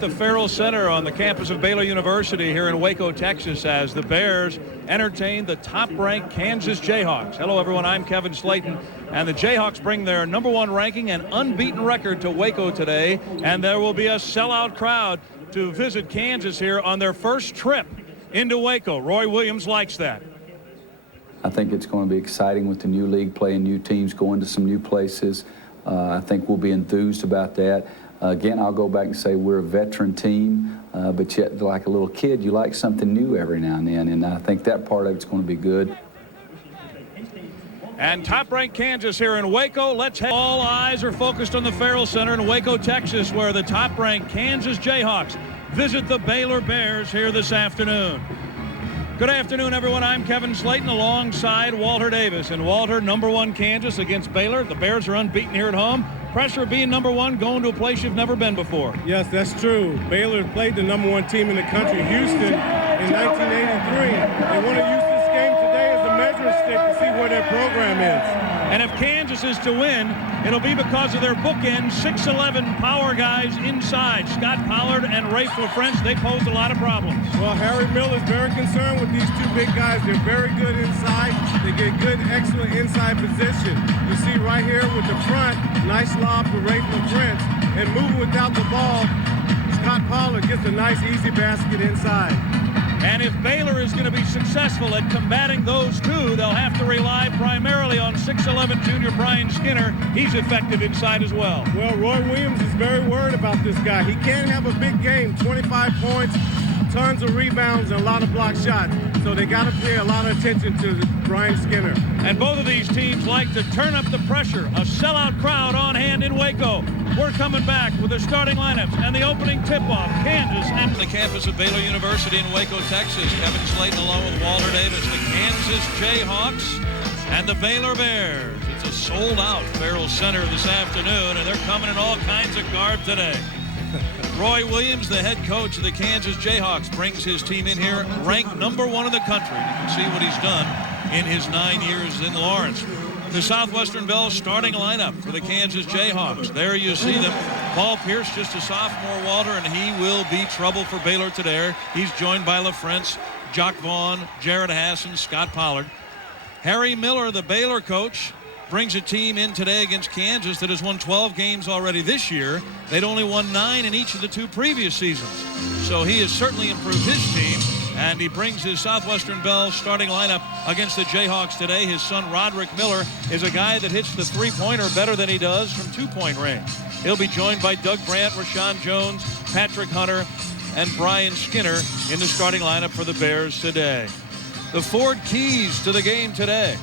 The Ferrell Center on the campus of Baylor University here in Waco, Texas, as the Bears entertain the top-ranked Kansas Jayhawks. Hello, everyone. I'm Kevin Slayton, and the Jayhawks bring their #1 ranking and unbeaten record to Waco today, and there will be a sellout crowd to visit Kansas here on their first trip into Waco. Roy Williams likes that. I think it's going to be exciting with the new league, playing new teams, going to some new places. I think we'll be enthused about that. Again, I'll go back and say we're a veteran team, but yet, like a little kid, you like something new every now and then, and I think that part of it's going to be good. And top-ranked Kansas here in Waco. Let's head. All eyes are focused on the Ferrell Center in Waco, Texas, where the top-ranked Kansas Jayhawks visit the Baylor Bears here this afternoon. Good afternoon, everyone. I'm Kevin Slayton alongside Walter Davis. And Walter, #1 Kansas against Baylor. The Bears are unbeaten here at home. Pressure being #1, going to a place you've never been before. Yes, that's true. Baylor played the #1 team in the country, Houston, in 1983. They want to use this game today as a measuring stick to see where their program is. And if Kansas is to win, it'll be because of their bookend 6'11" power guys inside. Scott Pollard and Rafe LaFrentz, they pose a lot of problems. Well, Harry Miller is very concerned with these two big guys. They're very good inside. They get good, excellent inside position. You see right here with the front, nice lob to Rafe LaFrentz. And moving without the ball, Scott Pollard gets a nice, easy basket inside. And if Baylor is going to be successful at combating those two, they'll have to rely primarily on 6'11" junior Brian Skinner. He's effective inside as well. Well, Roy Williams is very worried about this guy. He can have a big game, 25 points, tons of rebounds, and a lot of block shots. So they got to pay a lot of attention to Brian Skinner. And both of these teams like to turn up the pressure. A sellout crowd on hand in Waco. We're coming back with the starting lineups and the opening tip-off. Kansas and the campus of Baylor University in Waco, Texas. Kevin Slayton along with Walter Davis. The Kansas Jayhawks and the Baylor Bears. It's a sold-out Ferrell Center this afternoon, and they're coming in all kinds of garb today. Roy Williams, the head coach of the Kansas Jayhawks, brings his team in here ranked #1 in the country. You can see what he's done in his 9 years in Lawrence. The Southwestern Bell starting lineup for the Kansas Jayhawks. There you see them. Paul Pierce, just a sophomore, Walter, and he will be trouble for Baylor today. He's joined by LaFrentz, Jock Vaughn, Jared Hassan, Scott Pollard. Harry Miller, the Baylor coach, brings a team in today against Kansas that has won 12 games already this year. They'd only won 9 in each of the 2 previous seasons. So he has certainly improved his team, and he brings his Southwestern Bell starting lineup against the Jayhawks today. His son, Roderick Miller, is a guy that hits the three-pointer better than he does from two-point range. He'll be joined by Doug Brandt, Rashawn Jones, Patrick Hunter, and Brian Skinner in the starting lineup for the Bears today. The Ford keys to the game today.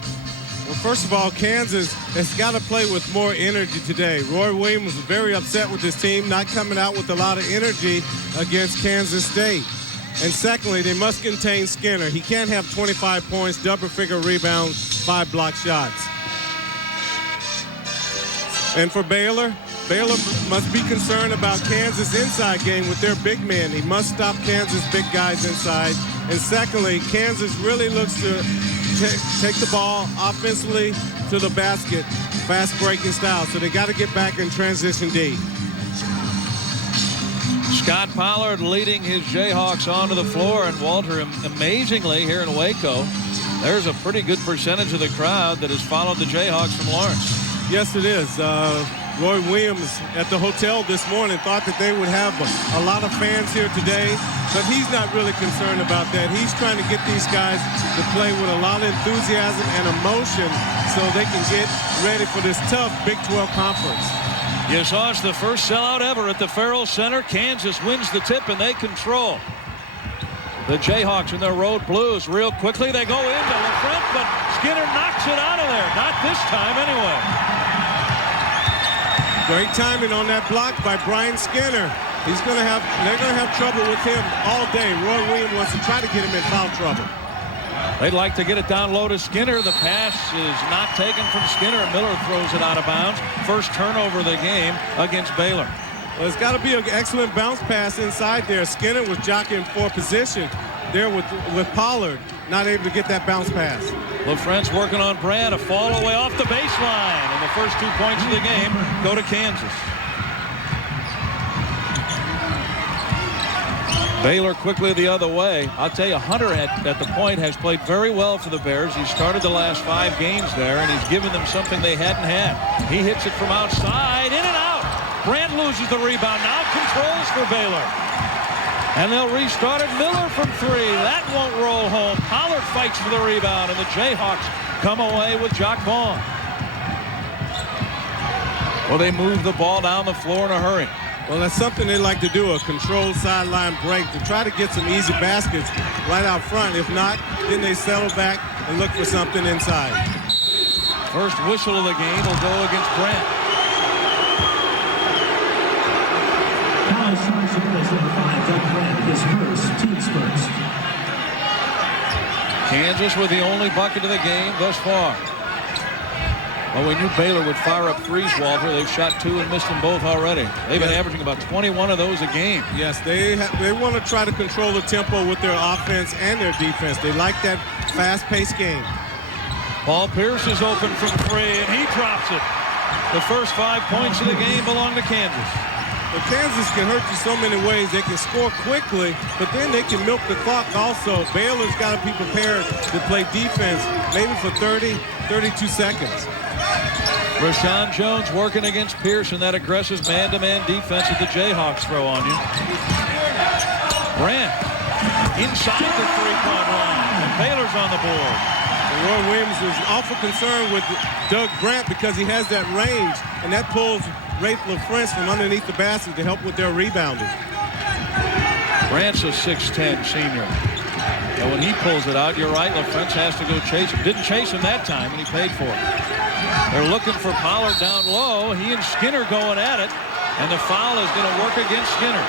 Well, first of all, Kansas has got to play with more energy today. Roy Williams was very upset with his team not coming out with a lot of energy against Kansas State. And secondly, they must contain Skinner. He can't have 25 points, double-figure rebounds, 5 block shots. And for Baylor, Baylor must be concerned about Kansas' inside game with their big men. He must stop Kansas' big guys inside. And secondly, Kansas really looks to take the ball offensively to the basket, fast-breaking style. So they got to get back in transition D. Scott Pollard leading his Jayhawks onto the floor, and Walter, amazingly here in Waco, there's a pretty good percentage of the crowd that has followed the Jayhawks from Lawrence. Yes, it is. Roy Williams at the hotel this morning thought that they would have a lot of fans here today, but he's not really concerned about that. He's trying to get these guys to play with a lot of enthusiasm and emotion so they can get ready for this tough Big 12 conference. You saw it's the first sellout ever at the Ferrell Center. Kansas wins the tip, and they control. The Jayhawks in their road blues real quickly. They go into LaFrentz, but Skinner knocks it out of there. Not this time, anyway. Great timing on that block by Brian Skinner. They're going to have trouble with him all day. Roy Williams wants to try to get him in foul trouble. They'd like to get it down low to Skinner. The pass is not taken from Skinner. Miller throws it out of bounds. First turnover of the game against Baylor. Well, it's got to be an excellent bounce pass inside there. Skinner was jockeying for position there with Pollard, not able to get that bounce pass. LaFrentz working on Brad, a fall away off the baseline, and the first 2 points of the game go to Kansas. Baylor quickly the other way. I'll tell you, Hunter at the point has played very well for the Bears. He started the last 5 games there, and he's given them something they hadn't had. He hits it from outside, in and out. Grant loses the rebound, now controls for Baylor. And they'll restart it. Miller from 3. That won't roll home. Pollard fights for the rebound, and the Jayhawks come away with Jock Vaughn. Well, they move the ball down the floor in a hurry. Well, that's something they like to do, a controlled sideline break to try to get some easy baskets right out front. If not, then they settle back and look for something inside. First whistle of the game will go against Grant. Kansas with the only bucket of the game thus far. Well, we knew Baylor would fire up threes, Walter. They've shot 2 and missed them both already. They've been averaging about 21 of those a game. Yes, they want to try to control the tempo with their offense and their defense. They like that fast-paced game. Paul Pierce is open from 3, and he drops it. The first 5 points of the game belong to Kansas. Well, Kansas can hurt you so many ways. They can score quickly, but then they can milk the clock also. Baylor's got to be prepared to play defense, maybe for 30, 32 seconds. Rashawn Jones working against Pierce in that aggressive man-to-man defense that the Jayhawks throw on you. Grant inside the 3-point line, and Baylor's on the board. And Roy Williams is awful concerned with Doug Grant because he has that range, and that pulls Rafe LaFrance from underneath the basket to help with their rebounding. Grant's a 6'10 senior. And when he pulls it out, you're right, LaFrance has to go chase him. Didn't chase him that time, and he paid for it. They're looking for Pollard down low. He and Skinner going at it, and the foul is going to work against Skinner.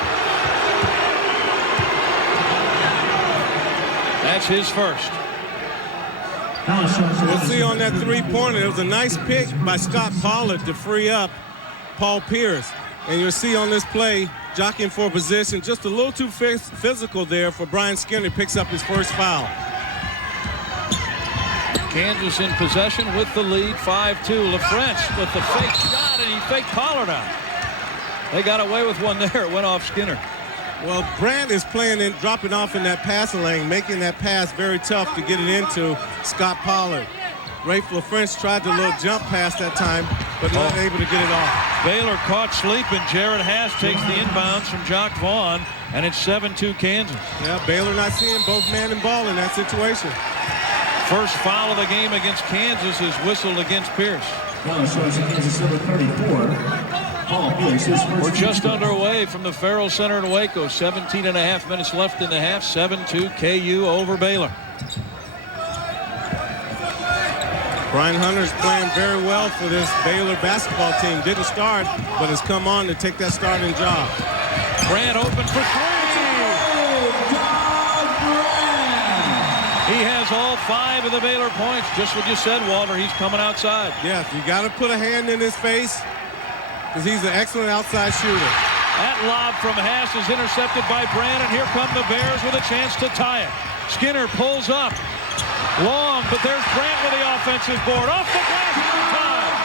That's his first. We'll see on that 3-pointer. It was a nice pick by Scott Pollard to free up Paul Pierce. And you'll see on this play, jockeying for position, just a little too physical there for Brian Skinner. Picks up his first foul. Kansas in possession with the lead, 5-2. LaFrance with the fake shot, and he faked Pollard out. They got away with one there. It went off Skinner. Well, Grant is playing in, dropping off in that passing lane, making that pass very tough to get it into Scott Pollard. Rafe LaFrance tried the little jump pass that time, but not able to get it off. Baylor caught sleeping. Jared Haas takes the inbounds from Jock Vaughn, and it's 7-2 Kansas. Yeah, Baylor not seeing both man and ball in that situation. First foul of the game against Kansas is whistled against Pierce. We're just underway from the Ferrell Center in Waco. 17.5 minutes left in the half. 7-2 KU over Baylor. Brian Hunter's playing very well for this Baylor basketball team. Didn't start, but has come on to take that starting job. Grant open for 3. He has all 5 of the Baylor points. Just what you said, Walter. He's coming outside. Yes, you got to put a hand in his face because he's an excellent outside shooter. That lob from Haas is intercepted by Brand, and here come the Bears with a chance to tie it. Skinner pulls up. Long, but there's Grant with the offensive board. Off the glass for time.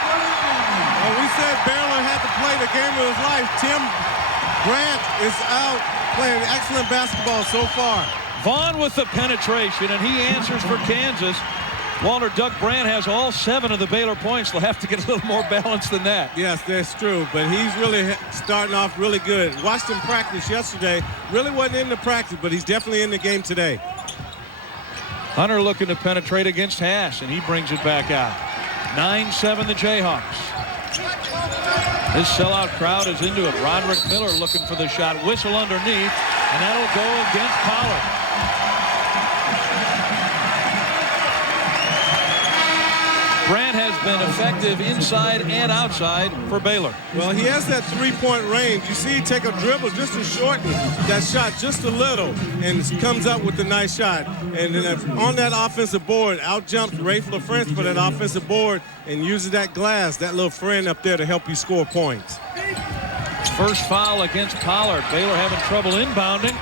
Well, we said Baylor had to play the game of his life. Tim Grant is out playing excellent basketball so far. Vaughn with the penetration, and he answers for Kansas. Walter, Doug Brand has all 7 of the Baylor points. They'll have to get a little more balance than that. Yes, that's true, but he's really starting off really good. Watched him practice yesterday. Really wasn't in the practice, but he's definitely in the game today. Hunter looking to penetrate against Haas, and he brings it back out. 9-7 the Jayhawks. This sellout crowd is into it. Roderick Miller looking for the shot. Whistle underneath, and that'll go against Pollard. Grant has been effective inside and outside for Baylor. Well, he has that 3-point range. You see, he take a dribble just to shorten that shot just a little, and comes up with a nice shot. And then on that offensive board, out jumps Rafe LaFrance for that offensive board and uses that glass, that little friend up there to help you score points. First foul against Pollard. Baylor having trouble inbounding.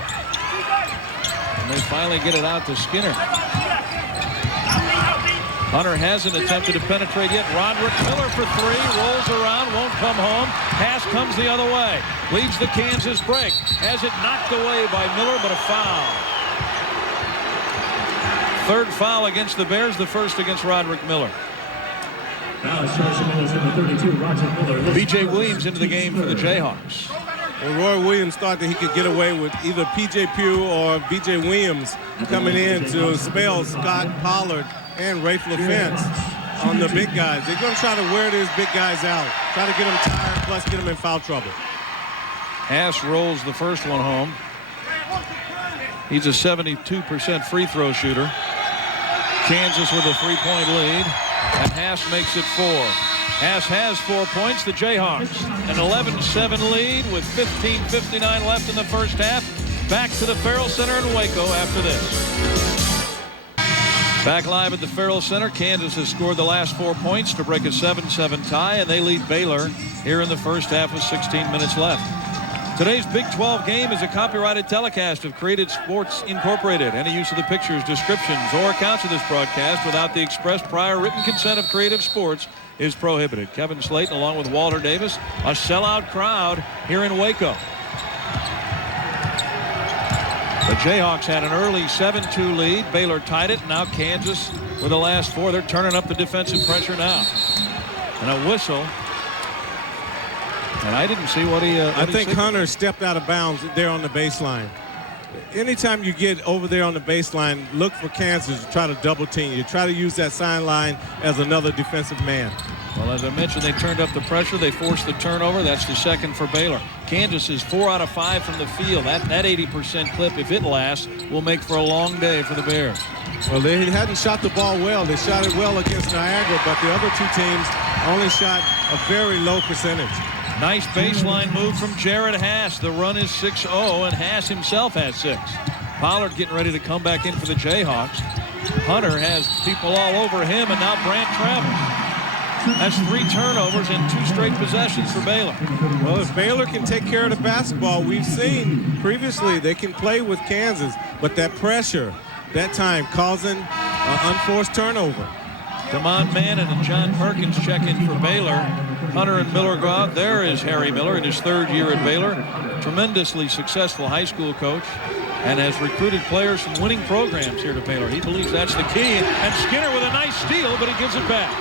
And they finally get it out to Skinner. Hunter hasn't attempted to penetrate yet. Roderick Miller for three. Rolls around. Won't come home. Pass comes the other way. Leads the Kansas break. Has it knocked away by Miller, but a foul. Third foul against the Bears. The first against Roderick Miller. Now it's charging number 32, Roderick Miller. B.J. Williams into the game for the Jayhawks. Well, Roy Williams thought that he could get away with either P.J. Pugh or B.J. Williams coming in to spell Scott Pollard and Rafe LaFence on the big guys. They're going to try to wear these big guys out, try to get them tired, plus get them in foul trouble. Haas rolls the first one home. He's a 72% free throw shooter. Kansas with a 3-point lead, and Haas makes it 4. Haas has 4 points. The Jayhawks an 11-7 lead with 15:59 left in the first half. Back to the Ferrell Center in Waco after this. Back live at the Ferrell Center. Kansas has scored the last 4 points to break a 7-7 tie, and they lead Baylor here in the first half with 16 minutes left. Today's Big 12 game is a copyrighted telecast of Created Sports Incorporated. Any use of the pictures, descriptions, or accounts of this broadcast without the express prior written consent of Creative Sports is prohibited. Kevin Slayton along with Walter Davis. A sellout crowd here in Waco. The Jayhawks had an early 7-2 lead. Baylor tied it. Now Kansas with the last 4. They're turning up the defensive pressure now. And a whistle. And I didn't see what he... I think Hunter stepped out of bounds there on the baseline. Anytime you get over there on the baseline, look for Kansas to try to double team you. Try to use that sideline as another defensive man. Well, as I mentioned, they turned up the pressure. They forced the turnover. That's the second for Baylor. Kansas is 4 out of 5 from the field. That 80% clip, if it lasts, will make for a long day for the Bears. Well, they hadn't shot the ball well. They shot it well against Niagara, but the other two teams only shot a very low percentage. Nice baseline move from Jared Haas. The run is 6-0, and Haas himself has 6. Pollard getting ready to come back in for the Jayhawks. Hunter has people all over him, and now Brant Travers. That's 3 turnovers and 2 straight possessions for Baylor. Well, if Baylor can take care of the basketball, we've seen previously they can play with Kansas, but that pressure, that time, causing an unforced turnover. Damon Mannon and John Perkins check in for Baylor. Hunter and Miller go out. There is Harry Miller in his 3rd year at Baylor. Tremendously successful high school coach and has recruited players from winning programs here to Baylor. He believes that's the key. And Skinner with a nice steal, but he gives it back.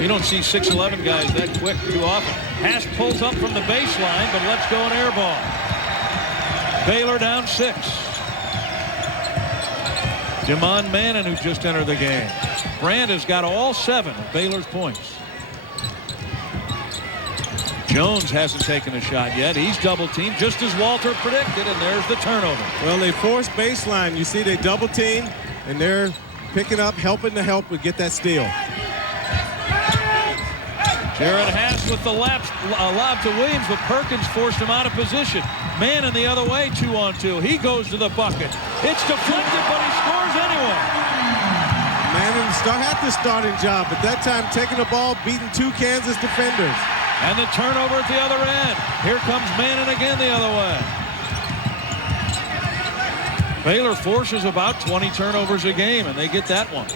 You don't see 6'11" guys that quick too often. Haas pulls up from the baseline, but lets go an air ball. Baylor down 6. Damon Mannon, who just entered the game. Brand has got all 7 of Baylor's points. Jones hasn't taken a shot yet. He's double teamed just as Walter predicted, and there's the turnover. Well, they forced baseline. You see they double team, and they're picking up, helping to help with get that steal. Jared Haas with the lob to Williams, but Perkins forced him out of position. Mannon the other way, 2-on-2. He goes to the bucket. It's deflected, but he scores anyway. Mannon had the starting job, but that time taking the ball, beating 2 Kansas defenders. And the turnover at the other end. Here comes Mannon again the other way. Baylor forces about 20 turnovers a game, and they get that one.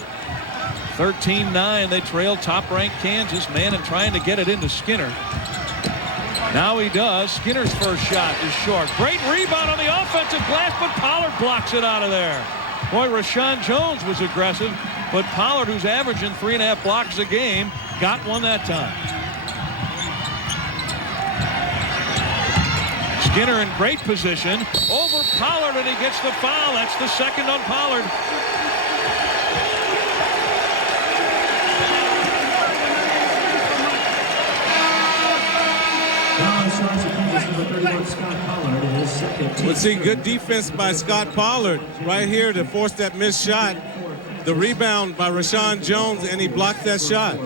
13-9, they trail top-ranked Kansas. Mannon trying to get it into Skinner. Now he does. Skinner's first shot is short. Great rebound on the offensive glass, but Pollard blocks it out of there. Boy, Rashawn Jones was aggressive, but Pollard, who's averaging 3.5 blocks a game, got one that time. Skinner in great position. Over Pollard, and he gets the foul. That's the second on Pollard. Let's see, good defense by Scott Pollard right here to force that missed shot. The rebound by Rashawn Jones, and he blocked that shot.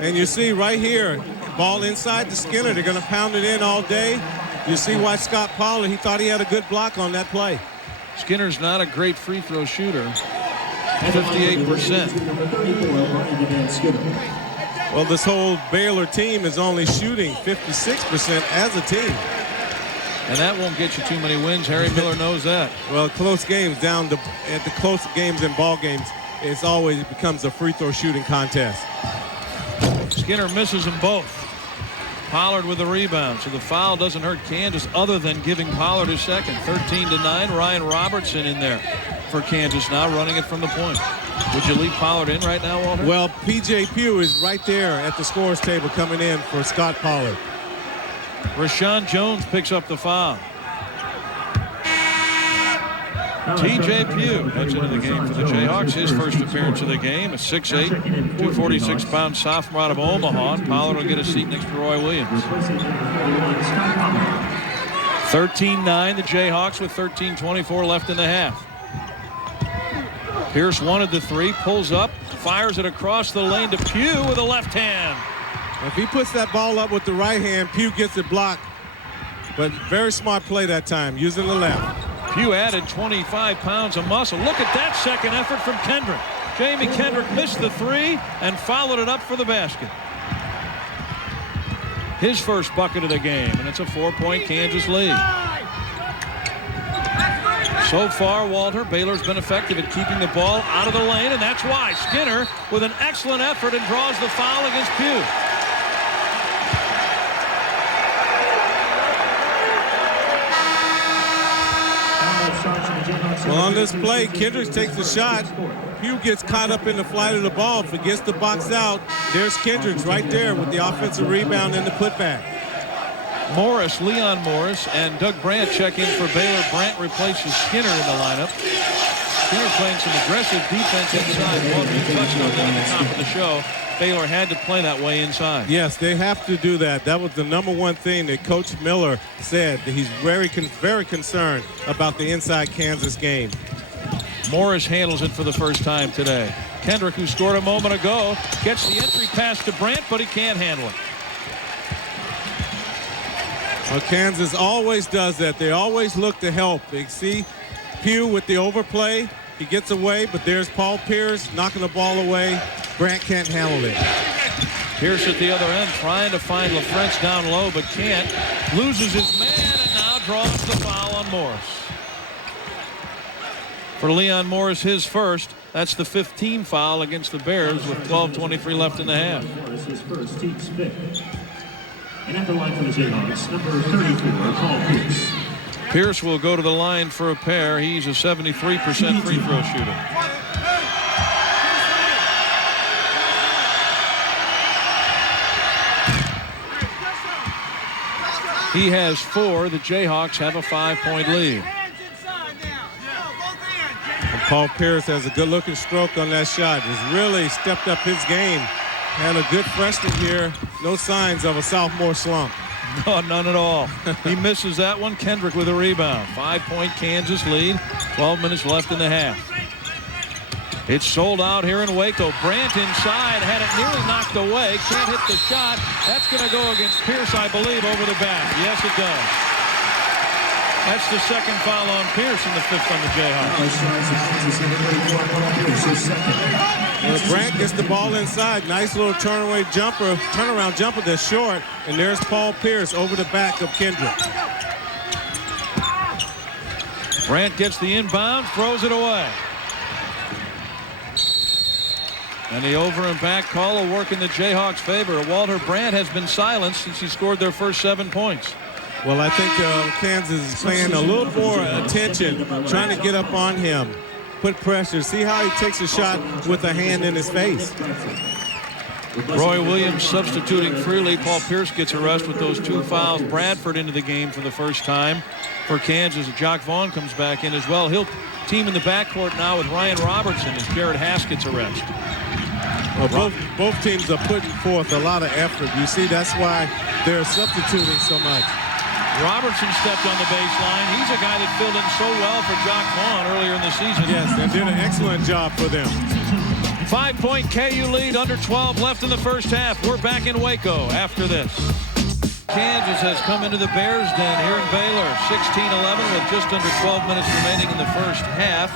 And you see right here, ball inside to Skinner. They're going to pound it in all day. You see why Scott Pollard, he thought he had a good block on that play. Skinner's not a great free throw shooter. 58%. Well, this whole Baylor team is only shooting 56% as a team. And that won't get you too many wins. Harry Miller knows that. Well, close games at the close games and ball games, it becomes a free throw shooting contest. Skinner misses them both. Pollard with the rebound, so the foul doesn't hurt Kansas other than giving Pollard his second. 13-9. Ryan Robertson in there for Kansas now, running it from the point. Would you leave Pollard in right now, Walter? Well, P.J. Pugh is right there at the scorer's table coming in for Scott Pollard. Rashawn Jones picks up the foul. T.J. Pugh heads into the game for the Jayhawks. His first appearance of the game. A 6'8", 246-pound sophomore out of Omaha. And Pollard will get a seat next to Roy Williams. 13-9, the Jayhawks with 13:24 left in the half. Pierce wanted the three, pulls up, fires it across the lane to Pugh with a left hand. If he puts that ball up with the right hand, Pugh gets it blocked. But very smart play that time, using the left. Pugh added 25 pounds of muscle. Look at that second effort from Kendrick. Jamie Kendrick missed the three and followed it up for the basket. His first bucket of the game, and it's a 4-point Kansas lead. So far, Walter, Baylor's been effective at keeping the ball out of the lane, and that's why Skinner with an excellent effort and draws the foul against Pugh. Well, on this play, Kendricks takes the shot. Pugh gets caught up in the flight of the ball, forgets to box out. There's Kendricks right there with the offensive rebound and the putback. Morris, Leon Morris, and Doug Brandt check in for Baylor. Brandt replaces Skinner in the lineup. Skinner playing some aggressive defense inside. Walter, you touched on that at the top of the show. Baylor had to play that way inside. Yes, they have to do that. That was the number one thing that Coach Miller said, that he's very concerned about the inside Kansas game. Morris handles it for the first time today. Kendrick, who scored a moment ago, gets the entry pass to Brandt, but he can't handle it. Well, Kansas always does that. They always look to help. They see Pugh with the overplay. He gets away, but there's Paul Pierce knocking the ball away. Brandt can't handle it. Pierce at the other end trying to find LaFrentz down low, but can't. Loses his man and now draws the foul on Morris. For Leon Morris, his first. That's the 15th foul against the Bears with 12:23 left in the half. His first team's pick. And at the line for the Jayhawks, number 34, Paul Pierce. Pierce will go to the line for a pair. He's a 73% free throw shooter. He has 4. The Jayhawks have a 5-point lead. And Paul Pierce has a good-looking stroke on that shot. He's really stepped up his game. Had a good freshman year. No signs of a sophomore slump. No, none at all. He misses that one. Kendrick with a rebound. 5-point Kansas lead. 12 minutes left in the half. It's sold out here in Waco. Brandt inside. Had it nearly knocked away. Can't hit the shot. That's going to go against Pierce, I believe, over the back. Yes, it does. That's the second foul on Pierce and the 5th on the Jayhawks. Well, Brandt gets the ball inside. Nice little turnaround jumper that's short. And there's Paul Pierce over the back of Kendrick. Brandt gets the inbound, throws it away. And the over and back call will work in the Jayhawks' favor. Walter Brandt has been silenced since he scored their first 7 points. Well, I think Kansas is paying a little more attention, trying to get up on him, put pressure. See how he takes a shot with a hand in his face. Roy Williams substituting freely. Paul Pierce gets a rest with those 2 fouls. Bradford into the game for the first time for Kansas. Jock Vaughn comes back in as well. He'll team in the backcourt now with Ryan Robertson as Jared Haas gets a rest. Well, both teams are putting forth a lot of effort. You see, that's why they're substituting so much. Robertson stepped on the baseline. He's a guy that filled in so well for Jock Vaughn earlier in the season. Yes, and did an excellent job for them. 5-point KU lead, under 12 left in the first half. We're back in Waco after this. Kansas has come into the Bears' den here in Baylor. 16-11 with just under 12 minutes remaining in the first half.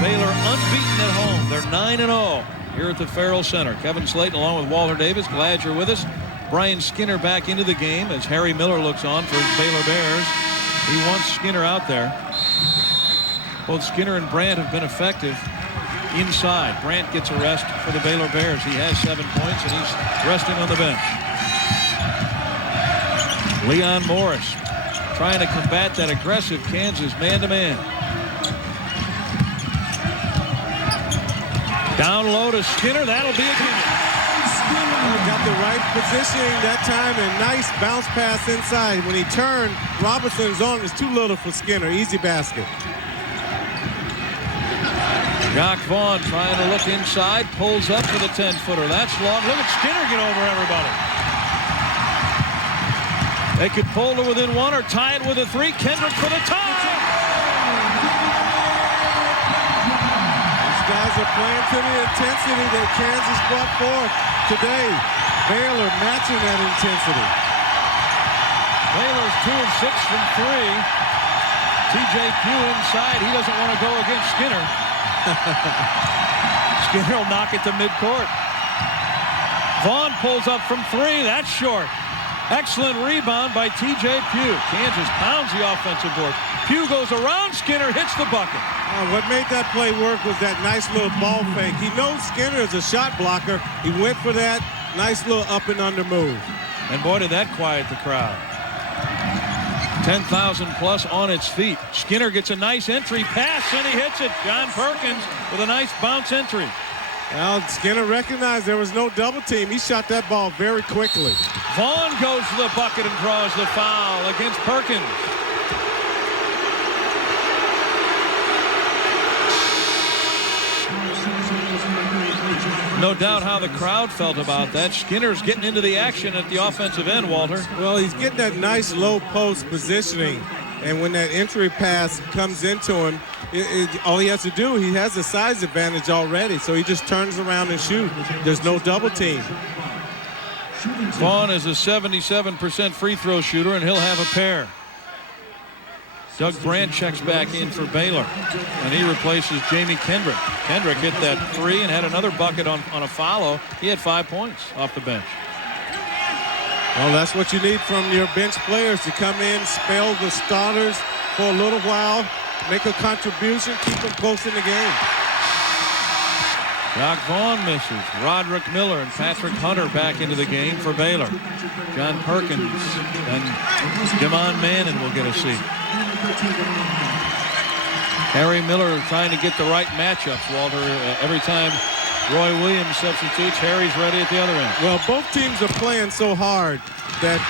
Baylor unbeaten at home. They're 9-0 here at the Ferrell Center. Kevin Slayton along with Walter Davis. Glad you're with us. Brian Skinner back into the game as Harry Miller looks on for his Baylor Bears. He wants Skinner out there. Both Skinner and Brandt have been effective inside. Brandt gets a rest for the Baylor Bears. He has 7 points, and he's resting on the bench. Leon Morris trying to combat that aggressive Kansas man-to-man. Down low to Skinner. That'll be a game. Got the right positioning that time, and nice bounce pass inside. When he turned, Robinson's arm was too little for Skinner. Easy basket. Jock Vaughn trying to look inside, pulls up for the 10-footer. That's long. Look at Skinner get over everybody. They could pull to within one or tie it with a 3. Kendrick for the tie. These guys are playing to the intensity that Kansas brought forth today. Baylor matching that intensity. Baylor's 2 of 6 from 3. TJ Pugh inside. He doesn't want to go against Skinner. Skinner will knock it to midcourt. Vaughn pulls up from 3. That's short. Excellent rebound by TJ Pugh. Kansas pounds the offensive board. Pugh goes around Skinner, hits the bucket. What made that play work was that nice little ball fake. He knows Skinner is a shot blocker. He went for that nice little up and under move. And boy, did that quiet the crowd. 10,000 plus on its feet. Skinner gets a nice entry pass, and he hits it. John Perkins with a nice bounce entry. Well, Skinner recognized there was no double team. He shot that ball very quickly. Vaughn goes to the bucket and draws the foul against Perkins. No doubt how the crowd felt about that. Skinner's getting into the action at the offensive end, Walter. Well, he's getting that nice low post positioning. And when that entry pass comes into him, all he has to do, he has a size advantage already. So he just turns around and shoots. There's no double team. Vaughn is a 77% free throw shooter, and he'll have a pair. Doug Brandt checks back in for Baylor, and he replaces Jamie Kendrick. Kendrick hit that 3 and had another bucket on a follow. He had 5 points off the bench. Well, that's what you need from your bench players, to come in, spell the starters for a little while, make a contribution, keep them close in the game. Jock Vaughn misses. Roderick Miller and Patrick Hunter back into the game for Baylor. John Perkins and Demond Mannon will get a seat. Harry Miller trying to get the right matchups, Walter. Every time Roy Williams substitutes, Harry's ready at the other end. Well, both teams are playing so hard that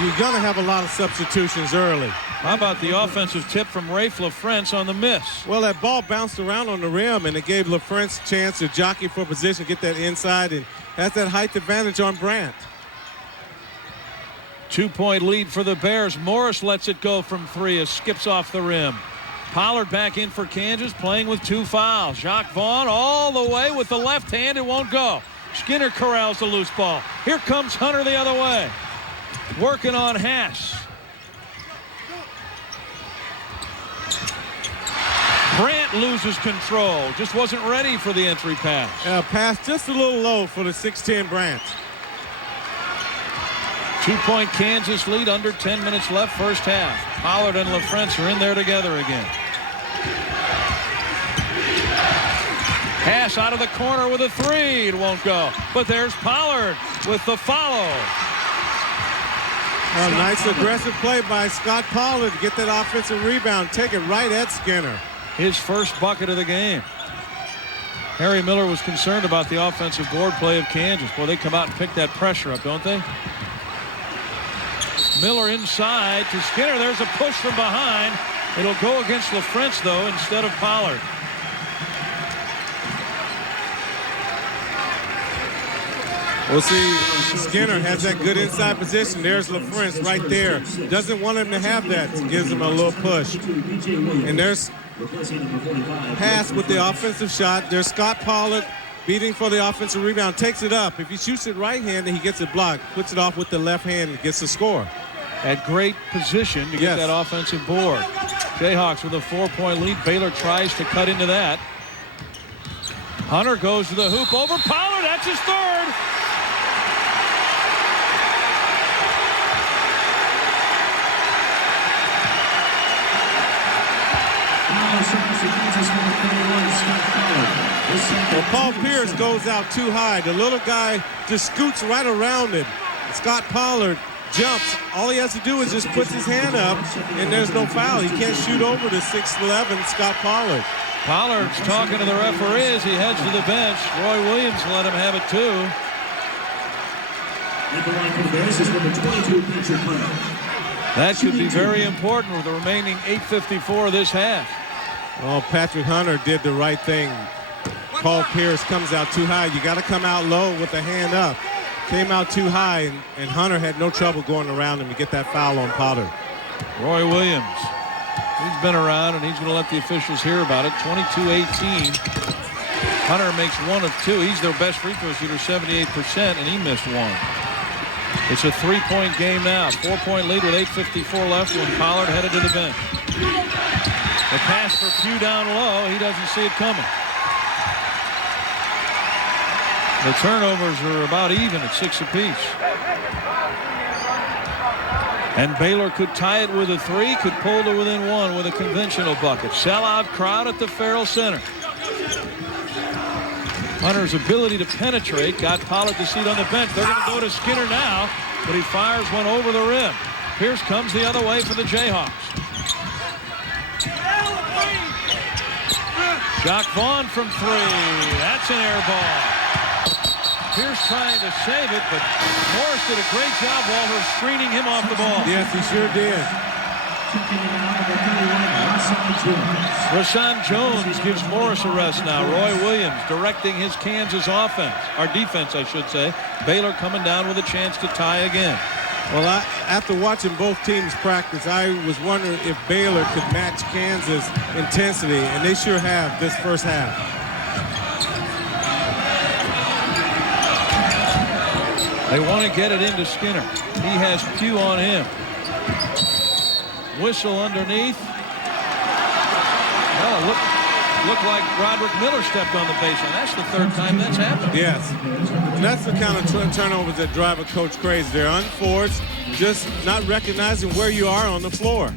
you're going to have a lot of substitutions early. How about the offensive tip from Rafe LaFrentz on the miss? Well, that ball bounced around on the rim, and it gave LaFrentz a chance to jockey for position, get that inside, and has that height advantage on Brandt. 2-point lead for the Bears. Morris lets it go from 3 as skips off the rim. Pollard back in for Kansas, playing with 2 fouls. Jock Vaughn all the way with the left hand. It won't go. Skinner corrals the loose ball. Here comes Hunter the other way. Working on Haas. Brandt loses control. Just wasn't ready for the entry pass. Pass just a little low for the 6'10 Brandt. 2-point Kansas lead, under 10 minutes left, first half. Pollard and LaFrentz are in there together again. Haas out of the corner with a 3. It won't go. But there's Pollard with the follow. A nice aggressive play by Scott Pollard to get that offensive rebound. Take it right at Skinner. His first bucket of the game. Harry Miller was concerned about the offensive board play of Kansas. Boy, they come out and pick that pressure up, don't they? Miller inside to Skinner. There's a push from behind. It'll go against LaFrentz, though, instead of Pollard. We'll see. Skinner has that good inside position. There's LaFrentz right there. Doesn't want him to have that. Gives him a little push. And there's Haas with the offensive shot. There's Scott Pollard beating for the offensive rebound. Takes it up. If he shoots it right-handed, he gets it blocked. Puts it off with the left hand and gets the score. At great position to get that offensive board. Jayhawks with a 4-point lead. Baylor tries to cut into that. Hunter goes to the hoop over Pollard. That's his third. Well, Paul Pierce goes out too high. The little guy just scoots right around him. Scott Pollard jumps. All he has to do is just puts his hand up, and there's no foul. He can't shoot over the 6'11" Scott Pollard. Pollard's talking to the referee as he heads to the bench. Roy Williams let him have it too. At the line for the Bears is number 22, Patrick Hunter. That could be very important with the remaining 8:54 of this half. Well, Patrick Hunter did the right thing. Paul Pierce comes out too high. You got to come out low with the hand up. Came out too high, and Hunter had no trouble going around him to get that foul on Pollard. Roy Williams. He's been around, and he's going to let the officials hear about it. 22-18. Hunter makes 1 of 2. He's their best free throw shooter, 78%, and he missed 1. It's a 3-point game now. 4-point lead with 8:54 left when Pollard headed to the bench. The pass for Pugh down low. He doesn't see it coming. The turnovers are about even at 6 apiece. And Baylor could tie it with a 3, could pull to within 1 with a conventional bucket. Sellout crowd at the Ferrell Center. Hunter's ability to penetrate got Pollard to seat on the bench. They're going to go to Skinner now, but he fires one over the rim. Pierce comes the other way for the Jayhawks. Jock Vaughn from 3. That's an air ball. Pierce trying to save it, but Morris did a great job, Walter, screening him off the ball. Yes, he sure did. Rashawn Jones gives Morris a rest now. Roy Williams directing his Kansas offense, or defense, I should say. Baylor coming down with a chance to tie again. Well, after watching both teams practice, I was wondering if Baylor could match Kansas intensity, and they sure have this first half. They want to get it into Skinner. He has Pugh on him. Whistle underneath. Well, it looked like Roderick Miller stepped on the baseline. That's the 3rd time that's happened. Yes. And that's the kind of turnovers that drive a coach crazy. They're unforced, just not recognizing where you are on the floor.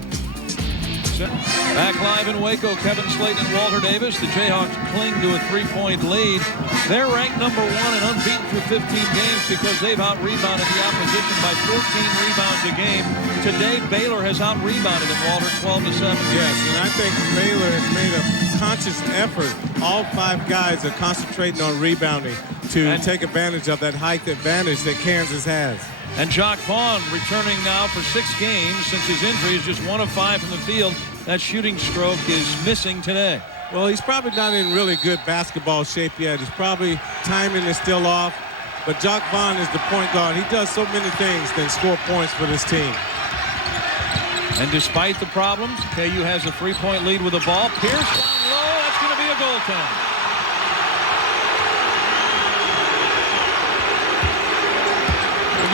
Back live in Waco, Kevin Slayton and Walter Davis. The Jayhawks cling to a 3-point lead. They're ranked number 1 and unbeaten through 15 games because they've out-rebounded the opposition by 14 rebounds a game. Today, Baylor has out-rebounded them, Walter, 12-7. Yes, and I think Baylor has made a conscious effort. All 5 guys are concentrating on rebounding to take advantage of that height advantage that Kansas has. And Jock Vaughn returning now for 6 games since his injury is just 1 of 5 from the field. That shooting stroke is missing today. Well, he's probably not in really good basketball shape yet. He's probably timing is still off. But Jock Vaughn is the point guard. He does so many things than score points for this team. And despite the problems, KU has a 3-point lead with the ball. Pierce down low. That's going to be a goaltender.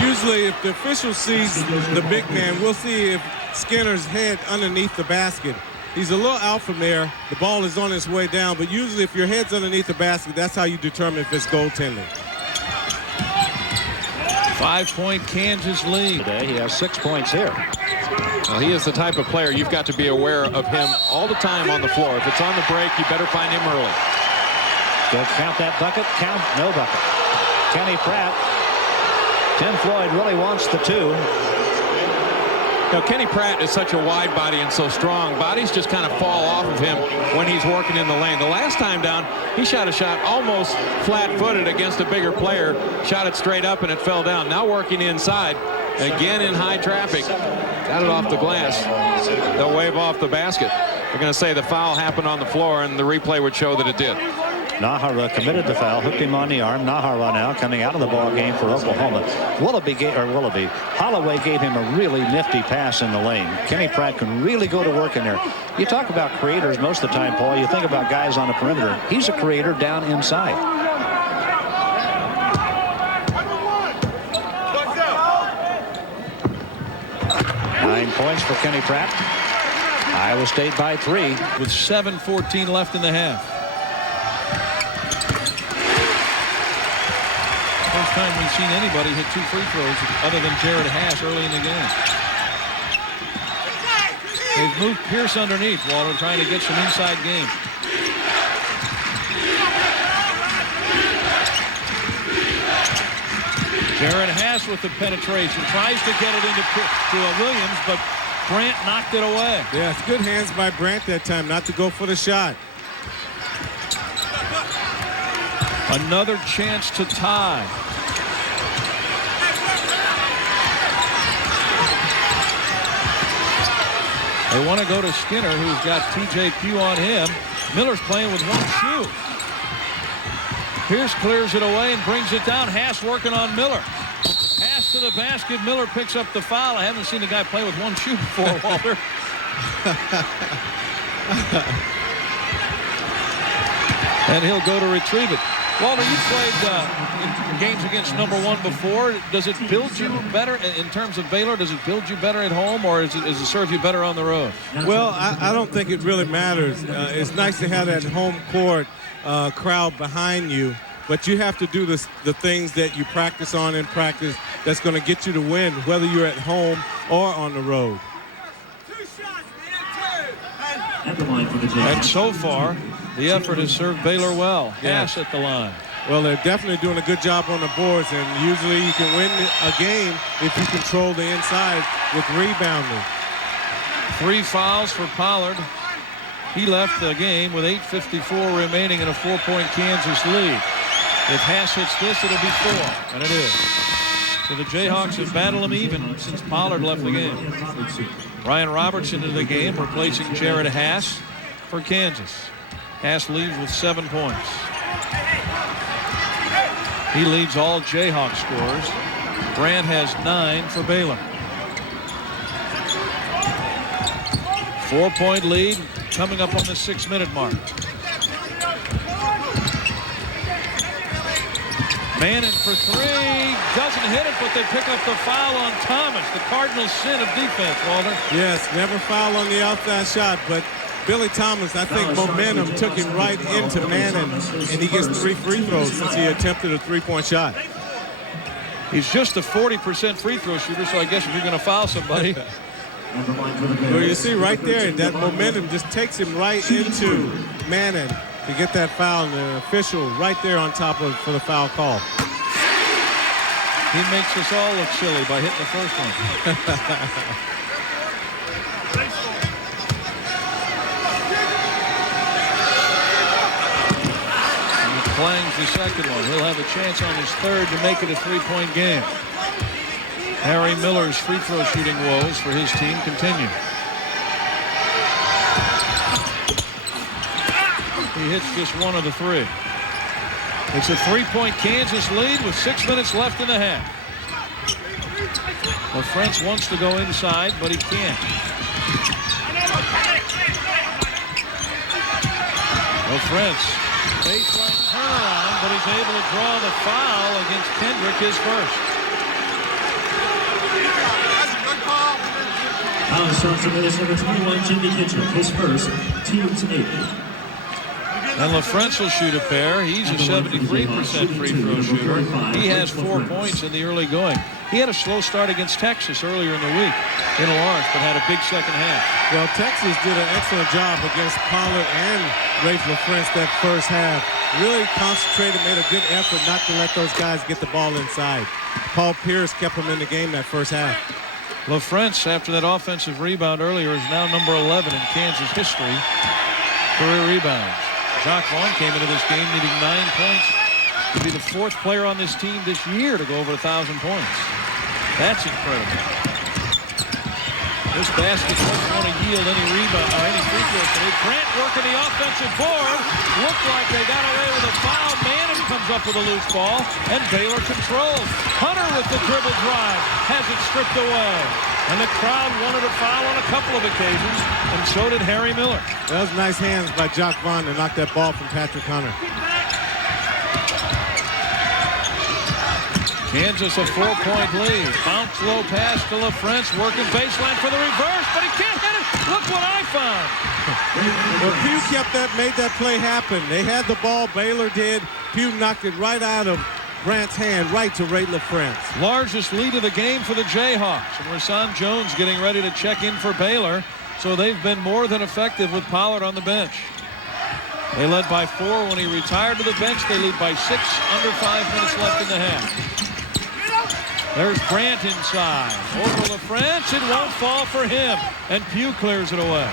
Usually, if the official sees the big man, we'll see if Skinner's head underneath the basket. He's a little out from there. The ball is on its way down, but usually if your head's underneath the basket, that's how you determine if it's goaltending. 5-point Kansas lead. Today, he has 6 points here. Well, he is the type of player you've got to be aware of him all the time on the floor. If it's on the break, you better find him early. Go count that bucket. Count no bucket. Kenny Pratt. Tim Floyd really wants the 2. Now, Kenny Pratt is such a wide body and so strong. Bodies just kind of fall off of him when he's working in the lane. The last time down, he shot a shot almost flat-footed against a bigger player. Shot it straight up and it fell down. Now working inside, again in high traffic. Got it off the glass. They'll wave off the basket. They're going to say the foul happened on the floor, and the replay would show that it did. Nahara committed the foul, hooked him on the arm. Nahara now coming out of the ball game for Oklahoma. Holloway gave him a really nifty pass in the lane. Kenny Pratt can really go to work in there. You talk about creators most of the time, Paul. You think about guys on the perimeter. He's a creator down inside. Nine points for Kenny Pratt. Iowa State by 3. With 7:14 left in the half. First time we've seen anybody hit 2 free throws other than Jared Haas early in the game. They They've moved Pierce underneath, Walter, trying to get some inside game. Jared Haas with the penetration. Tries to get it into Williams, but Grant knocked it away. Yeah, it's good hands by Grant that time not to go for the shot. Another chance to tie. They want to go to Skinner, who's got TJ Pugh on him. Miller's playing with one shoe. Pierce clears it away and brings it down. Haas working on Miller. Haas to the basket. Miller picks up the foul. I haven't seen a guy play with one shoe before, Walter. And he'll go to retrieve it. Walter, you played in games against #1 before. Does it build you better in terms of Baylor? Does it build you better at home, or does it serve you better on the road? Well, I don't think it really matters. It's nice to have that home court crowd behind you, but you have to do the things that you practice on in practice that's going to get you to win, whether you're at home or on the road. And so far, the effort has served Baylor well. Haas at the line. Well, they're definitely doing a good job on the boards, and usually you can win a game if you control the inside with rebounding. 3 fouls for Pollard. He left the game with 8:54 remaining in a 4-point Kansas lead. If Haas hits this, it'll be 4, and it is. So the Jayhawks have battled him even since Pollard left the game. Ryan Robertson into the game, replacing Jared Haas for Kansas. Haas leads with 7 points. He leads all Jayhawk scorers. Grant has 9 for Baylor. 4-point lead coming up on the 6-minute mark. Manning for 3, doesn't hit it, but they pick up the foul on Thomas. The Cardinals' sin of defense, Walter. Yes, never foul on the outside shot, but Billy Thomas, I think momentum took him right into Manning, and he gets 3 free throws since he attempted a 3-point shot. He's just a 40% free throw shooter, so I guess if you're going to foul somebody. Well, you see right there, that momentum just takes him right into Manning to get that foul, and the official right there on top of for the foul call. He makes us all look silly by hitting the first one. He clangs the second one. He'll have a chance on his third to make it a 3-point game. Harry Miller's free throw shooting woes for his team continue. He hits just 1 of the 3. It's a 3-point Kansas lead with 6 minutes left in the half. LaFrance wants to go inside, but he can't. LaFrance, baseline turnaround, but he's able to draw the foul against Kendrick, his first. Foul starts with number 21, Jimmy Kitcher, his first, team's 8. And LaFrance will shoot a pair. He's a 73% free throw shooter. He has 4 points in the early going. He had a slow start against Texas earlier in the week in Lawrence, but had a big second half. Well, Texas did an excellent job against Pollard and Rafe LaFrance that first half. Really concentrated, made a good effort not to let those guys get the ball inside. Paul Pierce kept them in the game that first half. LaFrance, after that offensive rebound earlier, is now number 11 in Kansas history. Career rebounds. Jacques Vaughn came into this game needing 9 points to be the 4th player on this team this year to go over 1,000 points. That's incredible. This basket doesn't want to yield any rebound or any free throws today. Grant working the offensive board. Looked like they got away with a foul. Manning comes up with a loose ball, and Baylor controls. Hunter with the dribble drive has it stripped away. And the crowd wanted a foul on a couple of occasions, and so did Harry Miller. That was nice hands by Jacques Vaughn to knock that ball from Patrick Hunter. Kansas a 4-point lead. Bounce low pass to LaFrance, working baseline for the reverse, but he can't hit it. Look what I found. Well, Pugh made that play happen. They had the ball, Baylor did. Pugh knocked it right out of Grant's hand, right to Ray LaFrance. Largest lead of the game for the Jayhawks. And Rasan Jones getting ready to check in for Baylor. So they've been more than effective with Pollard on the bench. They led by 4 when he retired to the bench. They lead by 6, under 5 minutes left in the half. There's Grant inside. Over LaFrance. It won't fall for him. And Pugh clears it away.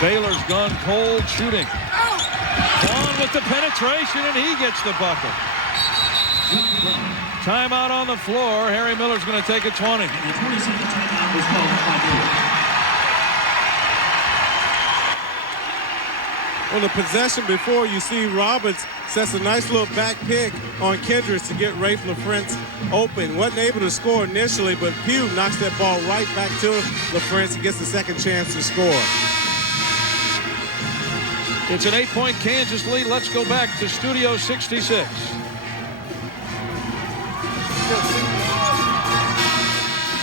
Baylor's gone cold shooting. Vaughn with the penetration, and he gets the bucket. Timeout on the floor. Harry Miller's going to take a 20. And the 22nd timeout was called by Baylor. On the possession before, you see Roberts sets a nice little back pick on Kendricks to get Rafe LaFrance open. Wasn't able to score initially, but Pugh knocks that ball right back to LaFrance and gets the second chance to score. It's an 8-point Kansas lead. Let's go back to Studio 66.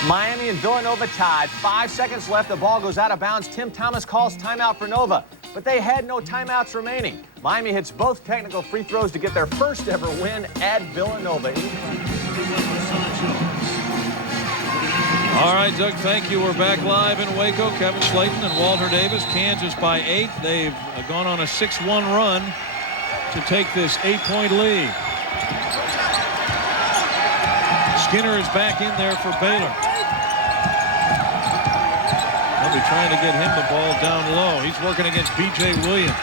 Miami and Villanova tied. 5 seconds left. The ball goes out of bounds. Tim Thomas calls timeout for Nova, but they had no timeouts remaining. Miami hits both technical free throws to get their first ever win at Villanova. All right, Doug, thank you. We're back live in Waco. Kevin Slayton and Walter Davis. Kansas by 8. They've gone on a 6-1 run to take this 8-point lead. Skinner is back in there for Baylor. They'll be trying to get him the ball down low. He's working against B.J. Williams.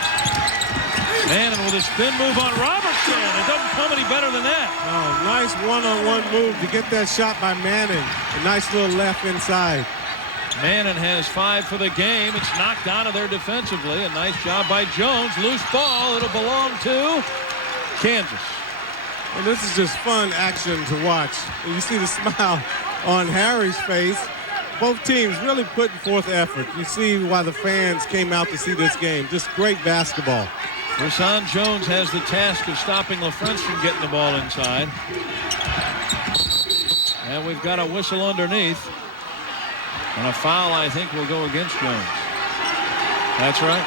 Manning with a spin move on Robertson. It doesn't come any better than that. Oh, nice one-on-one move to get that shot by Manning. A nice little left inside. Manning has 5 for the game. It's knocked out of there defensively. A nice job by Jones. Loose ball. It'll belong to Kansas. And this is just fun action to watch. And you see the smile on Harry's face. Both teams really putting forth effort. You see why the fans came out to see this game. Just great basketball. Rashawn Jones has the task of stopping LaFrance from getting the ball inside. And we've got a whistle underneath. And a foul, I think, will go against Jones. That's right.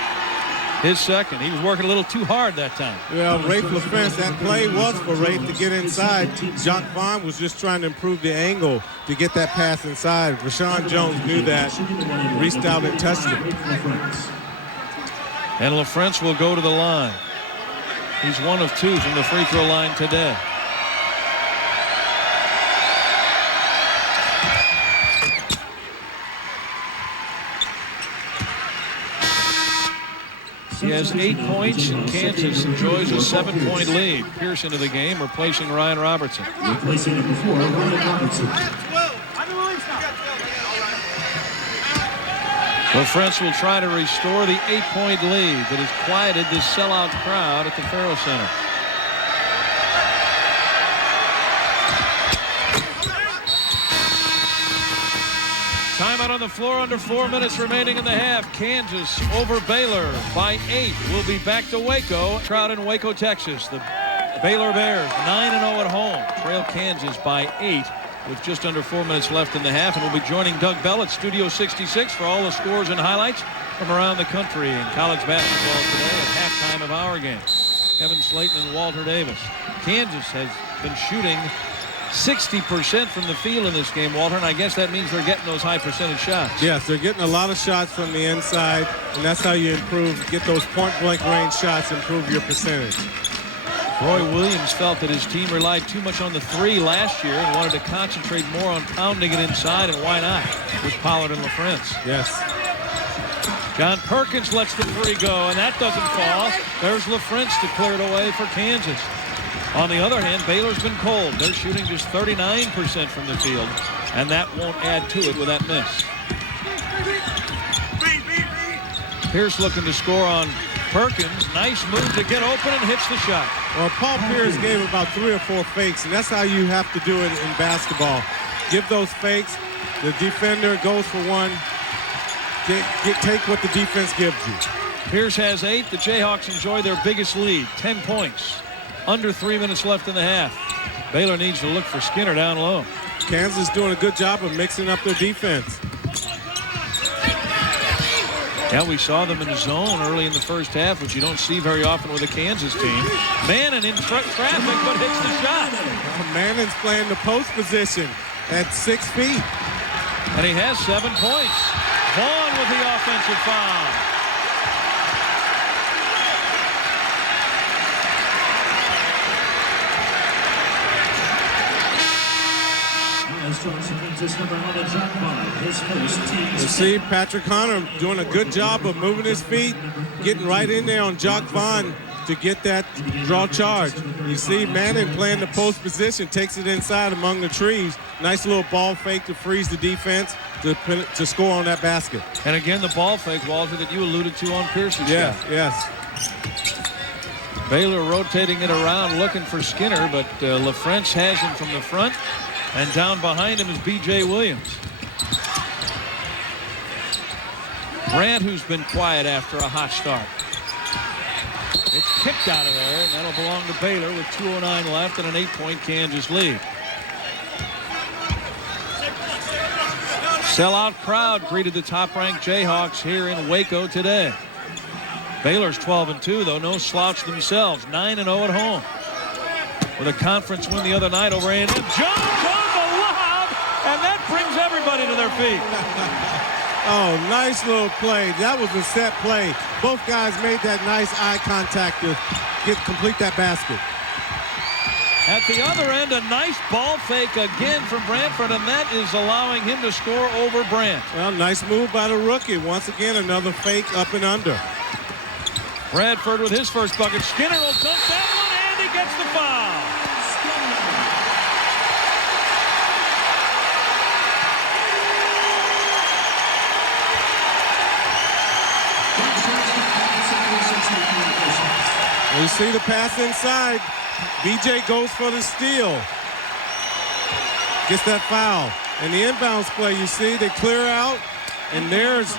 His second. He was working a little too hard that time. Well, Rafe LaFrance, that play was for Rafe to get inside. Jacques Vaughn was just trying to improve the angle to get that pass inside. Rashawn Jones knew that, reached out and touched it. And LaFrance will go to the line. He's 1 of 2 from the free throw line today. He has 8 points, and Kansas enjoys a 7-point lead. Pierce into the game, replacing Ryan Robertson. Replacing number 4, Ryan Robertson. LaFrance will try to restore the 8-point lead that has quieted this sellout crowd at the Ferrell Center. Timeout on the floor, under 4 minutes remaining in the half. Kansas over Baylor by 8. We'll be back to Waco. Crowd in Waco, Texas. The Baylor Bears 9-0 at home. Trail Kansas by 8 with just under 4 minutes left in the half. And we'll be joining Doug Bell at Studio 66 for all the scores and highlights from around the country in college basketball today at halftime of our game. Kevin Slayton and Walter Davis. Kansas has been shooting 60% from the field in this game, Walter, and I guess that means they're getting those high percentage shots. Yes, they're getting a lot of shots from the inside, and that's how you get those point-blank range shots, improve your percentage. Roy Williams felt that his team relied too much on the 3 last year and wanted to concentrate more on pounding it inside, and why not with Pollard and LaFrance. Yes. John Perkins lets the 3 go, and that doesn't fall. There's LaFrance to clear it away for Kansas. On the other hand, Baylor's been cold. They're shooting just 39% from the field, and that won't add to it with that miss. Pierce looking to score on Perkins. Nice move to get open and hits the shot. Well, Paul Pierce gave about 3 or 4 fakes, and that's how you have to do it in basketball. Give those fakes. The defender goes for one. Take what the defense gives you. Pierce has 8. The Jayhawks enjoy their biggest lead, 10 points. Under 3 minutes left in the half. Baylor needs to look for Skinner down low. Kansas doing a good job of mixing up their defense. Yeah, we saw them in the zone early in the first half, which you don't see very often with a Kansas team. Manning in traffic, but hits the shot. Manning's playing the post position at 6 feet. And he has 7 points. Vaughn with the offensive foul. You see Patrick Hunter doing a good job of moving his feet, getting right in there on Jock Vaughn to get that draw charge. You see Manning playing the post position, takes it inside among the trees. Nice little ball fake to freeze the defense to score on that basket. And again, the ball fake, Walter, that you alluded to on Pierce's Yeah, shot. yes. Baylor rotating it around, looking for Skinner, but LaFrentz has him from the front. And down behind him is B.J. Williams. Brandt, who's been quiet after a hot start. It's kicked out of there, and that'll belong to Baylor with 2:09 left and an 8-point Kansas lead. Sellout crowd greeted the top-ranked Jayhawks here in Waco today. Baylor's 12-2, though, no slouch themselves, 9-0 at home. With a conference win the other night over A&M. Jones on the lob, and that brings everybody to their feet. Oh, nice little play. That was a set play. Both guys made that nice eye contact to complete that basket. At the other end, a nice ball fake again from Brantford, and that is allowing him to score over Brandt. Well, nice move by the rookie. Once again, another fake up and under. Bradford with his first bucket. Skinner will dunk that one, and he gets the foul. You see the pass inside. BJ goes for the steal. Gets that foul. And the inbounds play, you see, they clear out. And there's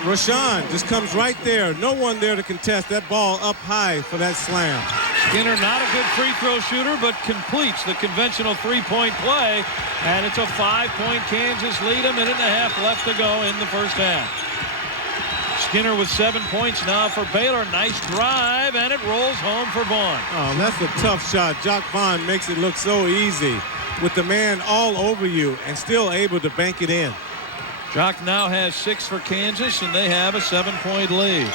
Rashawn. Just comes right there. No one there to contest that ball up high for that slam. Skinner, not a good free throw shooter, but completes the conventional three-point play. And it's a 5-point Kansas lead. A minute and a half left to go in the first half. Skinner with 7 points now for Baylor. Nice drive, and it rolls home for Vaughn. Oh, that's a tough shot. Jock Vaughn makes it look so easy with the man all over you and still able to bank it in. Jock now has 6 for Kansas, and they have a 7-point lead.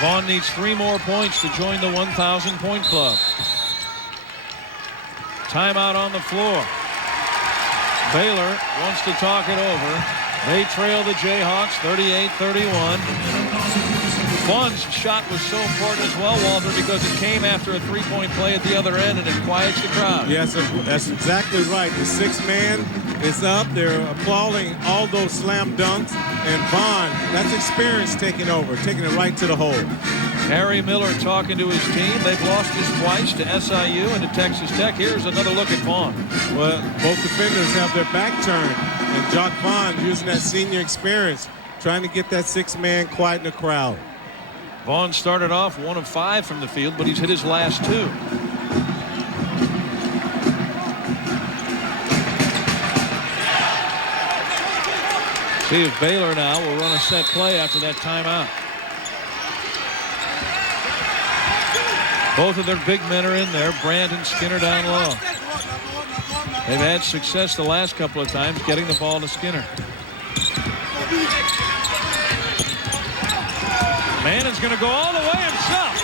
Vaughn needs 3 more points to join the 1,000-point club. Timeout on the floor. Baylor wants to talk it over. They trail the Jayhawks 38-31. Vaughn's shot was so important as well, Walter, because it came after a 3-point play at the other end, and it quiets the crowd. Yes, that's exactly right. The 6th man is up. They're applauding all those slam dunks. And Vaughn, that's experience taking over, taking it right to the hole. Harry Miller talking to his team. They've lost this twice to SIU and to Texas Tech. Here's another look at Vaughn. Well, both defenders have their back turned. And Jock Vaughn using that senior experience, trying to get that 6th man quiet in the crowd. Vaughn started off 1 of 5 from the field, but he's hit his last 2. See if Baylor now will run a set play after that timeout. Both of their big men are in there. Brandt and Skinner down low. They've had success the last couple of times getting the ball to Skinner. Manning's going to go all the way himself.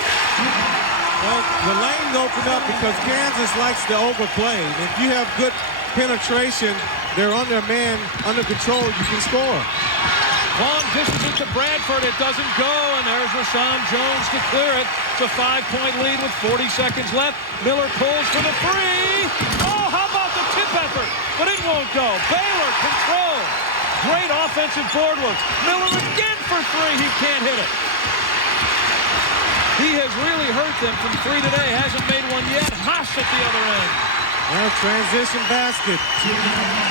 Well, the lane opened up because Kansas likes to overplay. If you have good penetration, they're on their man, under control, you can score. Long distance to Bradford. It doesn't go, and there's Rashawn Jones to clear it. It's a 5-point lead with 40 seconds left. Miller pulls for the 3. Oh, how about the tip effort? But it won't go. Baylor control. Great offensive board work. Miller again for 3. He can't hit it. He has really hurt them from 3 today. Hasn't made one yet. Haas at the other end. Well, transition basket.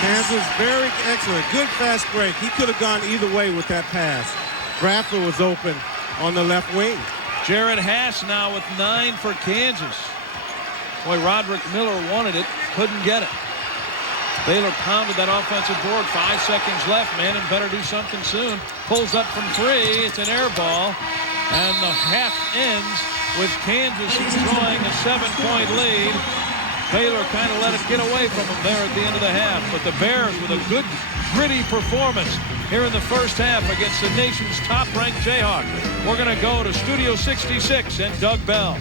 Kansas very excellent. Good fast break. He could have gone either way with that pass. Bradford was open on the left wing. Jared Haas now with 9 for Kansas. Boy, Roderick Miller wanted it. Couldn't get it. Baylor pounded that offensive board. 5 seconds left. Manning better do something soon. Pulls up from 3. It's an air ball. And the half ends with Kansas enjoying a 7-point lead. Baylor kind of let it get away from them there at the end of the half. But the Bears with a good, gritty performance. here in the first half against the nation's top-ranked Jayhawk. We're going to go to Studio 66 and Doug Bell.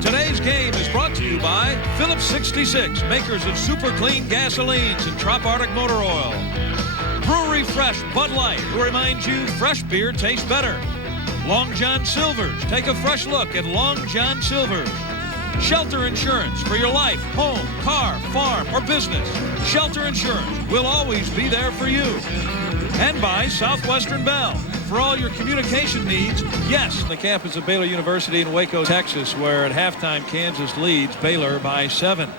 Today's game is brought to you by Phillips 66, makers of super clean gasolines and Trop Arctic motor oil. Brewery Fresh Bud Light, who reminds you fresh beer tastes better. Long John Silver's, take a fresh look at Long John Silver's. Shelter Insurance, for your life, home, car, farm, or business. Shelter Insurance will always be there for you. And by Southwestern Bell, for all your communication needs. Yes, on the campus of Baylor University in Waco, Texas, where at halftime Kansas leads Baylor by 7.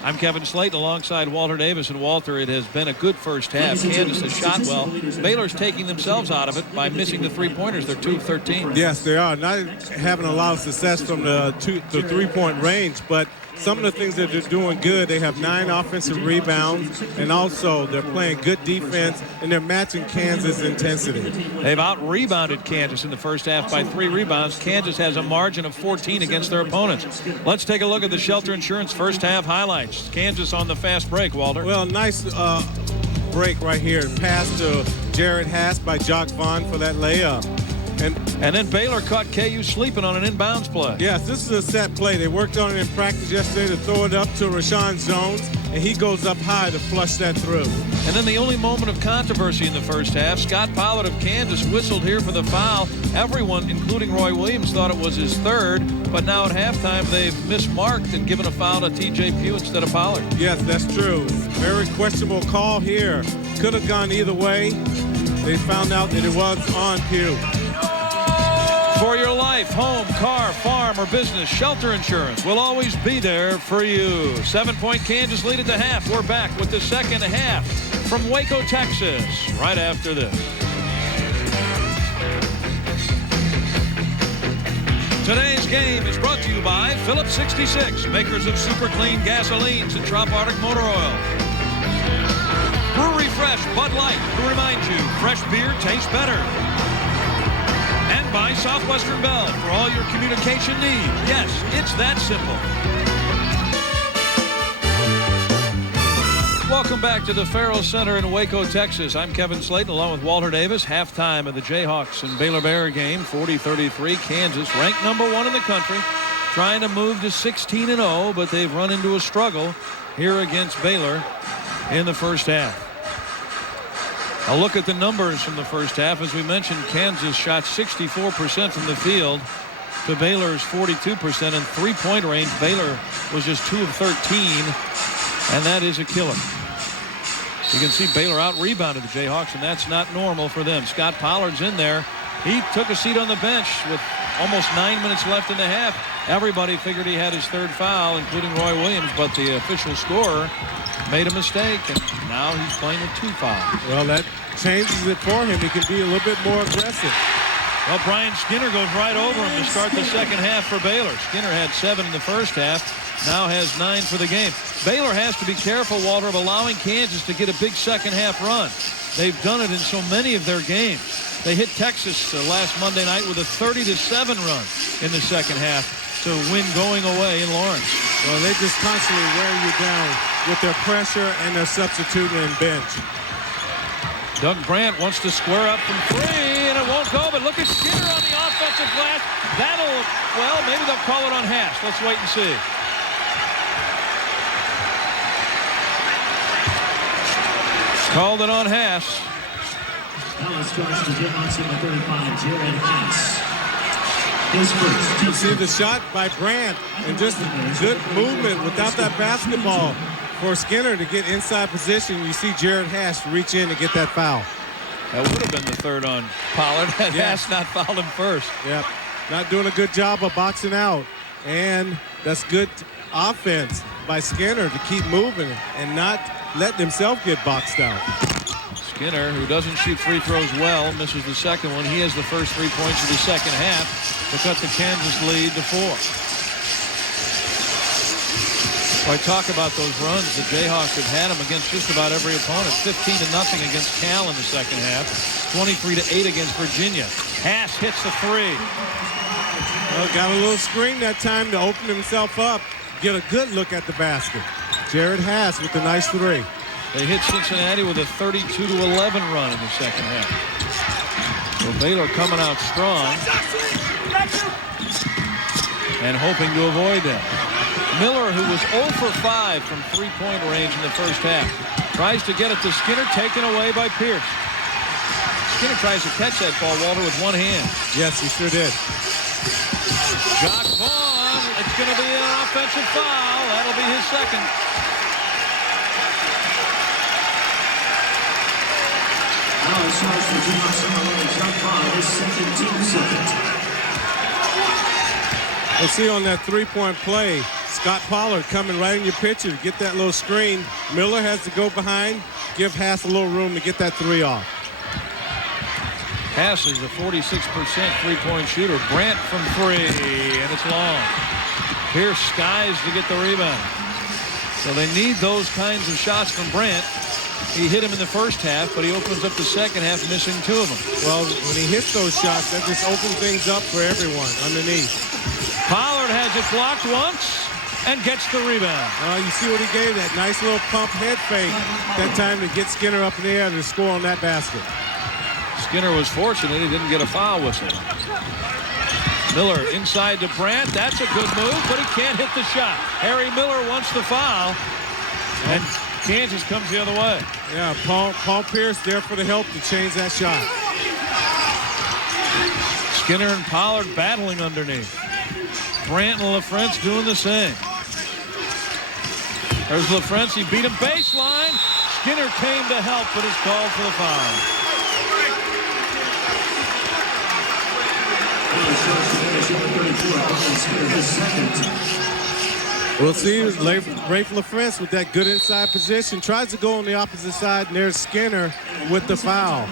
I'm Kevin Slayton alongside Walter Davis. And Walter, it has been a good first half. Kansas has shot well. Baylor's taking themselves out of it by missing the three-pointers. They're 2 of 13. Yes, they are. Not having a lot of success from the three-point range, but some of the things that they're doing good, they have 9 offensive rebounds, and also they're playing good defense, and they're matching Kansas' intensity. They've out-rebounded Kansas in the first half by 3 rebounds. Kansas has a margin of 14 against their opponents. Let's take a look at the Shelter Insurance first half highlights. Kansas on the fast break, Walter. Well, nice break right here. Pass to Jared Hass by Jock Vaughn for that layup. And then Baylor caught KU sleeping on an inbounds play. Yes, this is a set play. They worked on it in practice yesterday to throw it up to Rashawn Jones, and he goes up high to flush that through. And then the only moment of controversy in the first half, Scott Pollard of Kansas whistled here for the foul. Everyone, including Roy Williams, thought it was his third, but now at halftime they've mismarked and given a foul to T.J. Pugh instead of Pollard. Yes, that's true. Very questionable call here. Could have gone either way. They found out that it was on Pugh. For your life, home, car, farm, or business, Shelter Insurance will always be there for you. 7-point Kansas lead at the half. We're back with the second half from Waco, Texas, right after this. Today's game is brought to you by Phillips 66, makers of super clean gasolines and Trop Arctic motor oil. Brewery Fresh Bud Light, who reminds you fresh beer tastes better. And by Southwestern Bell, for all your communication needs. Yes, it's that simple. Welcome back to the Ferrell Center in Waco, Texas. I'm Kevin Slayton along with Walter Davis. Halftime of the Jayhawks and Baylor Bear game, 40-33. Kansas ranked number 1 in the country, trying to move to 16-0, but they've run into a struggle here against Baylor in the first half. A look at the numbers from the first half. As we mentioned, Kansas shot 64% from the field to Baylor's 42%. In three-point range, Baylor was just 2 of 13, and that is a killer. You can see Baylor out-rebounded the Jayhawks, and that's not normal for them. Scott Pollard's in there. He took a seat on the bench with almost 9 minutes left in the half. Everybody figured he had his third foul, including Roy Williams, but the official scorer made a mistake, and now he's playing with 2 fouls. Well, that changes it for him. He can be a little bit more aggressive. Well, Brian Skinner goes right over him to start the second half for Baylor. Skinner had 7 in the first half, now has 9 for the game. Baylor has to be careful, Walter, of allowing Kansas to get a big second half run. They've done it in so many of their games. They hit Texas last Monday night with a 30-7 run in the second half to win going away in Lawrence. Well, they just constantly wear you down with their pressure and their substituting and bench. Doug Brandt wants to square up from 3, and it won't go, but look at Skinner on the offensive glass. That'll, well, maybe they'll call it on Hass. Let's wait and see. Called it on Hass. Now starts the Jayhawks number 35, Jared Hass. His first. You see the shot by Brandt, and just good movement without that basketball for Skinner to get inside position. You see Jared Hass reach in and get that foul. That would have been the third on Pollard had Hass not fouled him first. Yep, not doing a good job of boxing out, and that's good offense by Skinner to keep moving and not let himself get boxed out. Skinner, who doesn't shoot free throws well, misses the second one. He has the first 3 points of the second half to cut the Kansas lead to 4. So I talk about those runs. The Jayhawks have had them against just about every opponent. 15-0 against Cal in the second half. 23-8 against Virginia. Hass hits the 3. Well, got a little screen that time to open himself up, get a good look at the basket. Jared Hass with the nice 3. They hit Cincinnati with a 32-11 run in the second half. So Baylor coming out strong and hoping to avoid that. Miller, who was 0 for 5 from three-point range in the first half, tries to get it to Skinner, taken away by Pierce. Skinner tries to catch that ball, Walter, with one hand. Yes, he sure did. Jock Vaughn, it's going to be an offensive foul. That'll be his second. We'll see on that three-point play, Scott Pollard coming right in your picture to get that little screen. Miller has to go behind, give Haas a little room to get that three off. Haas is a 46% three-point shooter. Brandt from three, and it's long. Pierce skies to get the rebound. So they need those kinds of shots from Brandt. He hit him in the first half, but he opens up the second half, missing 2 of them. Well, when he hits those shots, that just opens things up for everyone underneath. Pollard has it blocked once and gets the rebound. You see what he gave, that nice little pump head fake that time to get Skinner up in the air to score on that basket. Skinner was fortunate he didn't get a foul whistle. Miller inside to Brandt. That's a good move, but he can't hit the shot. Harry Miller wants the foul, and Kansas comes the other way. Yeah, Paul Pierce there for the help to change that shot. Skinner and Pollard battling underneath. Brandt and LaFrance doing the same. There's LaFrance. He beat him baseline. Skinner came to help, but is called for the foul. We'll see Rafe LaFrance with that good inside position. Tries to go on the opposite side, and there's Skinner with the foul.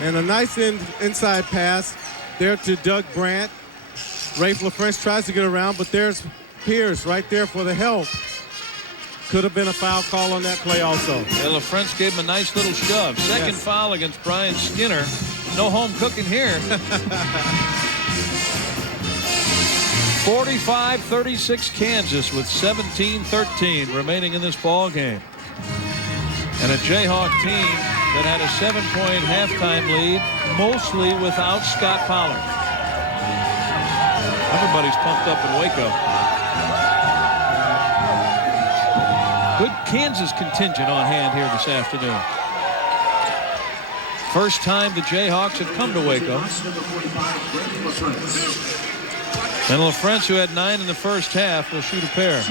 And a nice inside pass there to Doug Brandt. Rafe LaFrance tries to get around, but there's Pierce right there for the help. Could have been a foul call on that play also. Yeah, LaFrance gave him a nice little shove. Second foul against Brian Skinner. No home cooking here. 45-36 Kansas with 17-13 remaining in this ball game. And a Jayhawk team that had a 7-point halftime lead, mostly without Scott Pollard. Everybody's pumped up in Waco. Good Kansas contingent on hand here this afternoon. First time the Jayhawks have come to Waco. And LaFrance, who had 9 in the first half, will shoot a pair.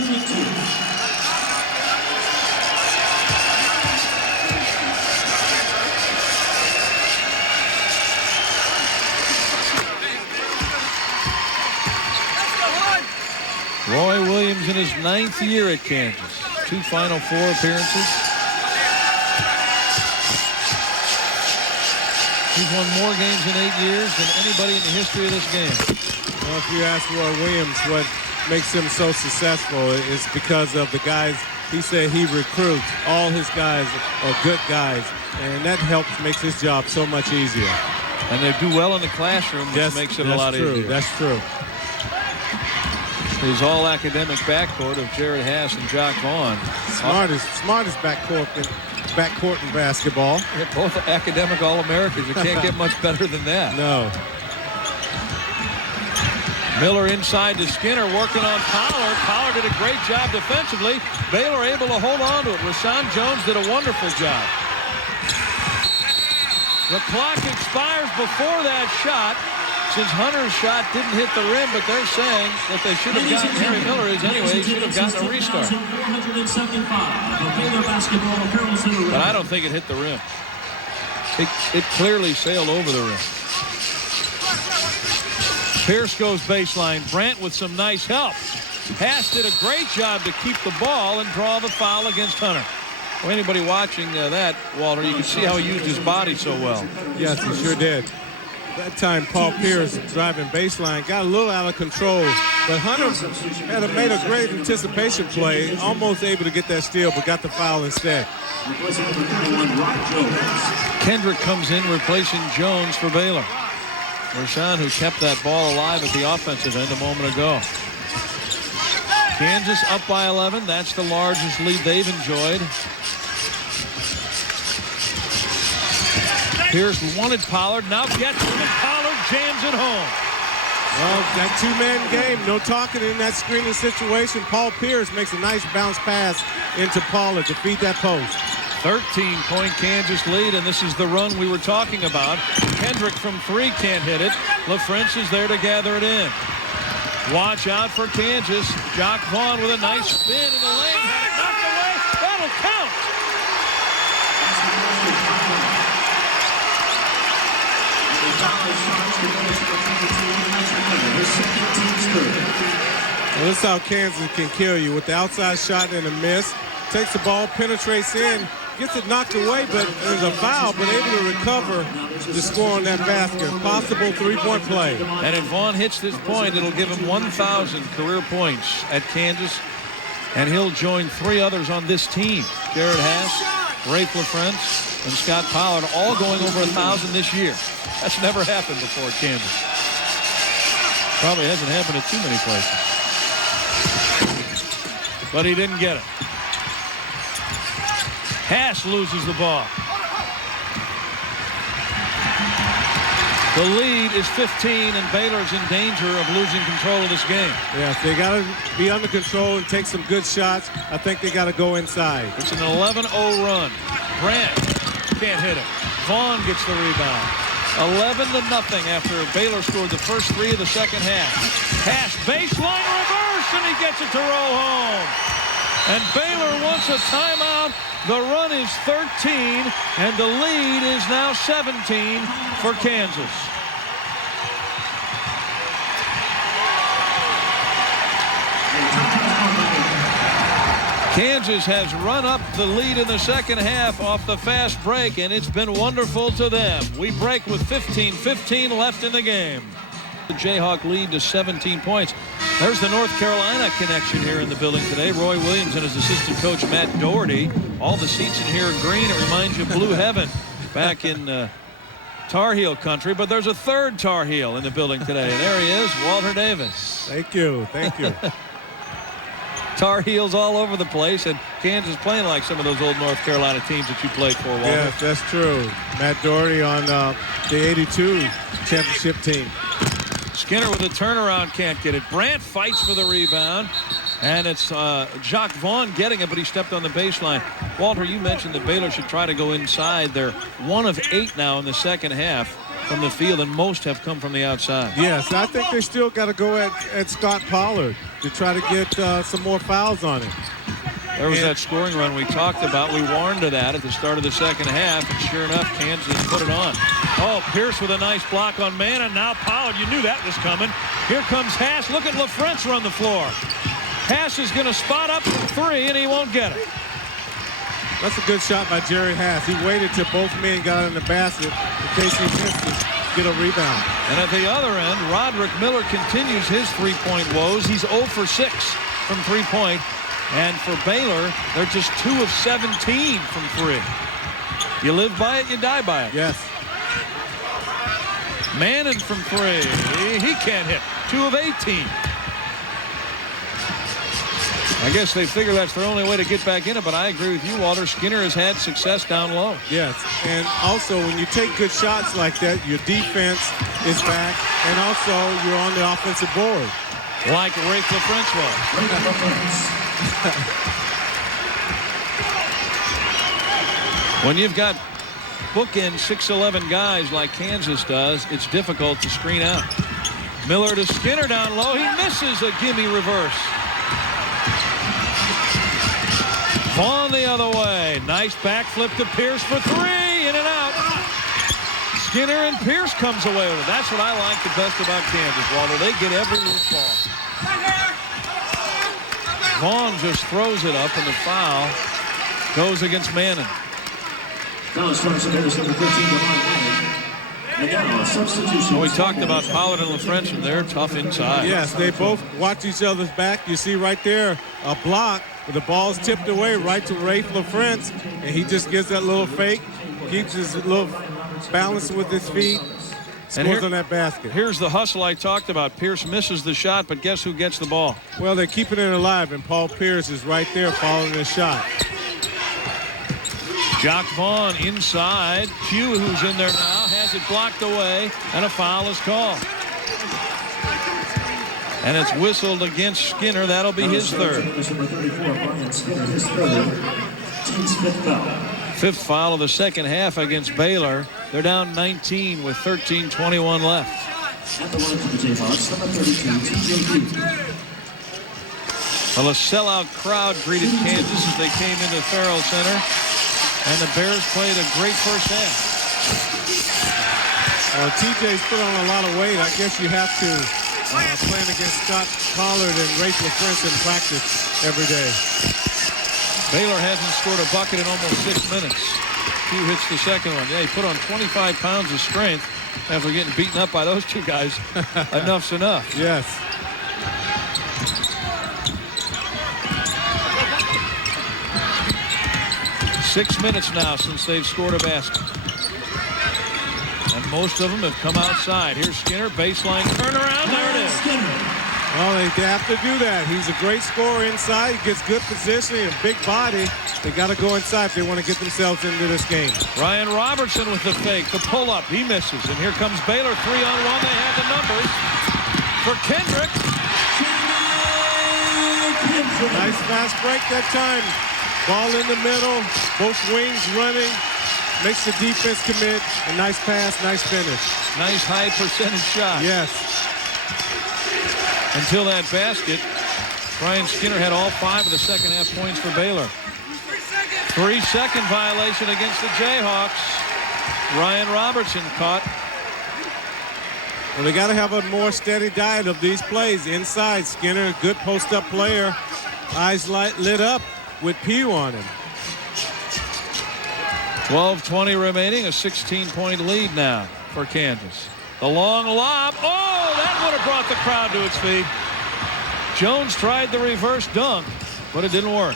Roy Williams in his 9th year at Kansas. 2 Final Four appearances. He's won more games in 8 years than anybody in the history of this game. Well, if you ask Roy Williams what makes him so successful, it's because of the guys he said he recruits. All his guys are good guys, and that makes his job so much easier. And they do well in the classroom, which makes it a lot easier. That's true. His all-academic backcourt of Jared Haas and Jock Vaughn. Smartest backcourt in basketball. Yeah, both academic All-Americans. You can't get much better than that. No. Miller inside to Skinner, working on Pollard. Pollard did a great job defensively. Baylor able to hold on to it. Rashawn Jones did a wonderful job. The clock expires before that shot. Since Hunter's shot didn't hit the rim, but they're saying that they should have gotten Harry Miller he should have gotten a restart. But I don't think it hit the rim. It clearly sailed over the rim. Pierce goes baseline. Brandt with some nice help. Haas did a great job to keep the ball and draw the foul against Hunter. Well, anybody watching that, Walter, you can see how he used his body so well. Yes, he sure did. That time, Paul Pierce driving baseline got a little out of control, but Hunter had made a great anticipation play, almost able to get that steal, but got the foul instead. Kendrick comes in replacing Jones for Baylor. Rashawn, who kept that ball alive at the offensive end a moment ago. Kansas up by 11. That's the largest lead they've enjoyed Pierce wanted Pollard, now gets him, and Pollard jams it home. Well, that two-man game, no talking in that screening situation. Paul Pierce makes a nice bounce pass into Pollard to feed that post. 13-point Kansas lead, and this is the run we were talking about. Kendrick from 3 can't hit it. LaFrentz is there to gather it in. Watch out for Kansas. Jock Vaughn with a nice spin in the lane. Had it knocked away. That'll count. Well, this is how Kansas can kill you with the outside shot and a miss. Takes the ball, penetrates in, gets it knocked away, but there's a foul, but able to recover the score on that basket. Possible three-point play. And if Vaughn hits this point, it'll give him 1,000 career points at Kansas, and he'll join 3 others on this team. Jared Haas, Rafe LaFrentz, and Scott Pollard, all going over 1,000 this year. That's never happened before at Kansas. Probably hasn't happened at too many places. But he didn't get it. Haas loses the ball. The lead is 15, and Baylor's in danger of losing control of this game. Yes, they got to be under control and take some good shots. I think they got to go inside. It's an 11-0 run. Grant can't hit it. Vaughn gets the rebound. 11-0 after Baylor scored the first 3 of the second half. Haas baseline reverse, and he gets it to roll home. And Baylor wants a timeout. The run is 13, and the lead is now 17 for Kansas. Kansas has run up the lead in the second half off the fast break, and it's been wonderful to them. We break with 15 left in the game. The Jayhawk lead to 17 points. There's the North Carolina connection here in the building today. Roy Williams and his assistant coach Matt Doherty. All the seats in here are green. It reminds you of Blue Heaven back in Tar Heel country. But there's a third Tar Heel in the building today. And there he is, Walter Davis. Thank you. Thank you. Tar Heels all over the place, and Kansas playing like some of those old North Carolina teams that you played for, Walter. Yes, that's true. Matt Doherty on the 82 championship team. Skinner with a turnaround, can't get it. Brandt fights for the rebound, and it's Jock Vaughn getting it, but he stepped on the baseline. Walter, you mentioned that Baylor should try to go inside. They're 1 of 8 now in the second half from the field, and most have come from the outside. Yes, I think they still got to go at Scott Pollard to try to get some more fouls on him. There was that scoring run we talked about. We warned of that at the start of the second half, and sure enough, Kansas put it on. Oh, Pierce with a nice block on man, and now Pollard. You knew that was coming. Here comes Haas. Look at LaFrentz run the floor. Haas is going to spot up from 3, and he won't get it. That's a good shot by Jerry Haas. He waited till both men got in the basket in case he missed to get a rebound. And at the other end, Roderick Miller continues his three-point woes. He's 0 for 6 from three-point. And for Baylor, they're just 2 of 17 from 3. You live by it, you die by it. Yes. Manning from 3. He can't hit. 2 of 18. I guess they figure that's their only way to get back in it, but I agree with you, Walter. Skinner has had success down low. Yes, and also when you take good shots like that, your defense is back, and also you're on the offensive board. Like Rafe LaFrentz was. When you've got bookend 6'11" guys like Kansas does, it's difficult to screen out. Miller to Skinner down low. He misses a gimme reverse. Vaughn the other way. Nice backflip to Pierce for 3. In and out. Skinner and Pierce comes away with it. That's what I like the best about Kansas, Walter. They get every loose ball. Vaughn just throws it up, and the foul goes against Manning. Now starts number 15, and now a substitution. We talked about Pollard and LaFrentz, and they're tough inside. Yes, they both watch each other's back. You see right there a block, but the ball's tipped away right to Rafe LaFrentz, and he just gives that little fake, keeps his little balance with his feet, scores on that basket. Here's the hustle I talked about. Pierce misses the shot, but guess who gets the ball? Well, they're keeping it alive, and Paul Pierce is right there following the shot. Jock Vaughn inside. Pugh, who's in there now, has it blocked away, and a foul is called. And it's whistled against Skinner. That'll be his third. Fifth foul of the second half against Baylor. They're down 19 with 13:21 left. Well, a sellout crowd greeted Kansas as they came into Ferrell Center. And the Bears played a great first half. TJ's put on a lot of weight. I guess you have to playing against Scott Pollard and Rachel Prince in practice every day. Baylor hasn't scored a bucket in almost 6 minutes. Pugh hits the second one. Yeah, he put on 25 pounds of strength after getting beaten up by those two guys. Enough's enough. Yes. Six minutes now since they've scored a basket. And most of them have come outside. Here's Skinner, baseline turnaround. There it is. Well, they have to do that. He's a great scorer inside. He gets good positioning and big body. They got to go inside if they want to get themselves into this game. Ryan Robertson with the fake, the pull-up. He misses. And here comes Baylor, 3-on-1. They have the numbers for Kendrick. Nice fast break that time. Ball in the middle. Both wings running. Makes the defense commit. A nice pass, nice finish. Nice high percentage shot. Yes. Until that basket, Brian Skinner had all 5 of the second half points for Baylor. 3-second violation against the Jayhawks. Ryan Robertson caught. Well, they got to have a more steady diet of these plays. Inside, Skinner, good post-up player. Eyes lit up with Pugh on him. 12:20 remaining, a 16-point lead now for Kansas. The long lob. Oh, that would have brought the crowd to its feet. Jones tried the reverse dunk, but it didn't work.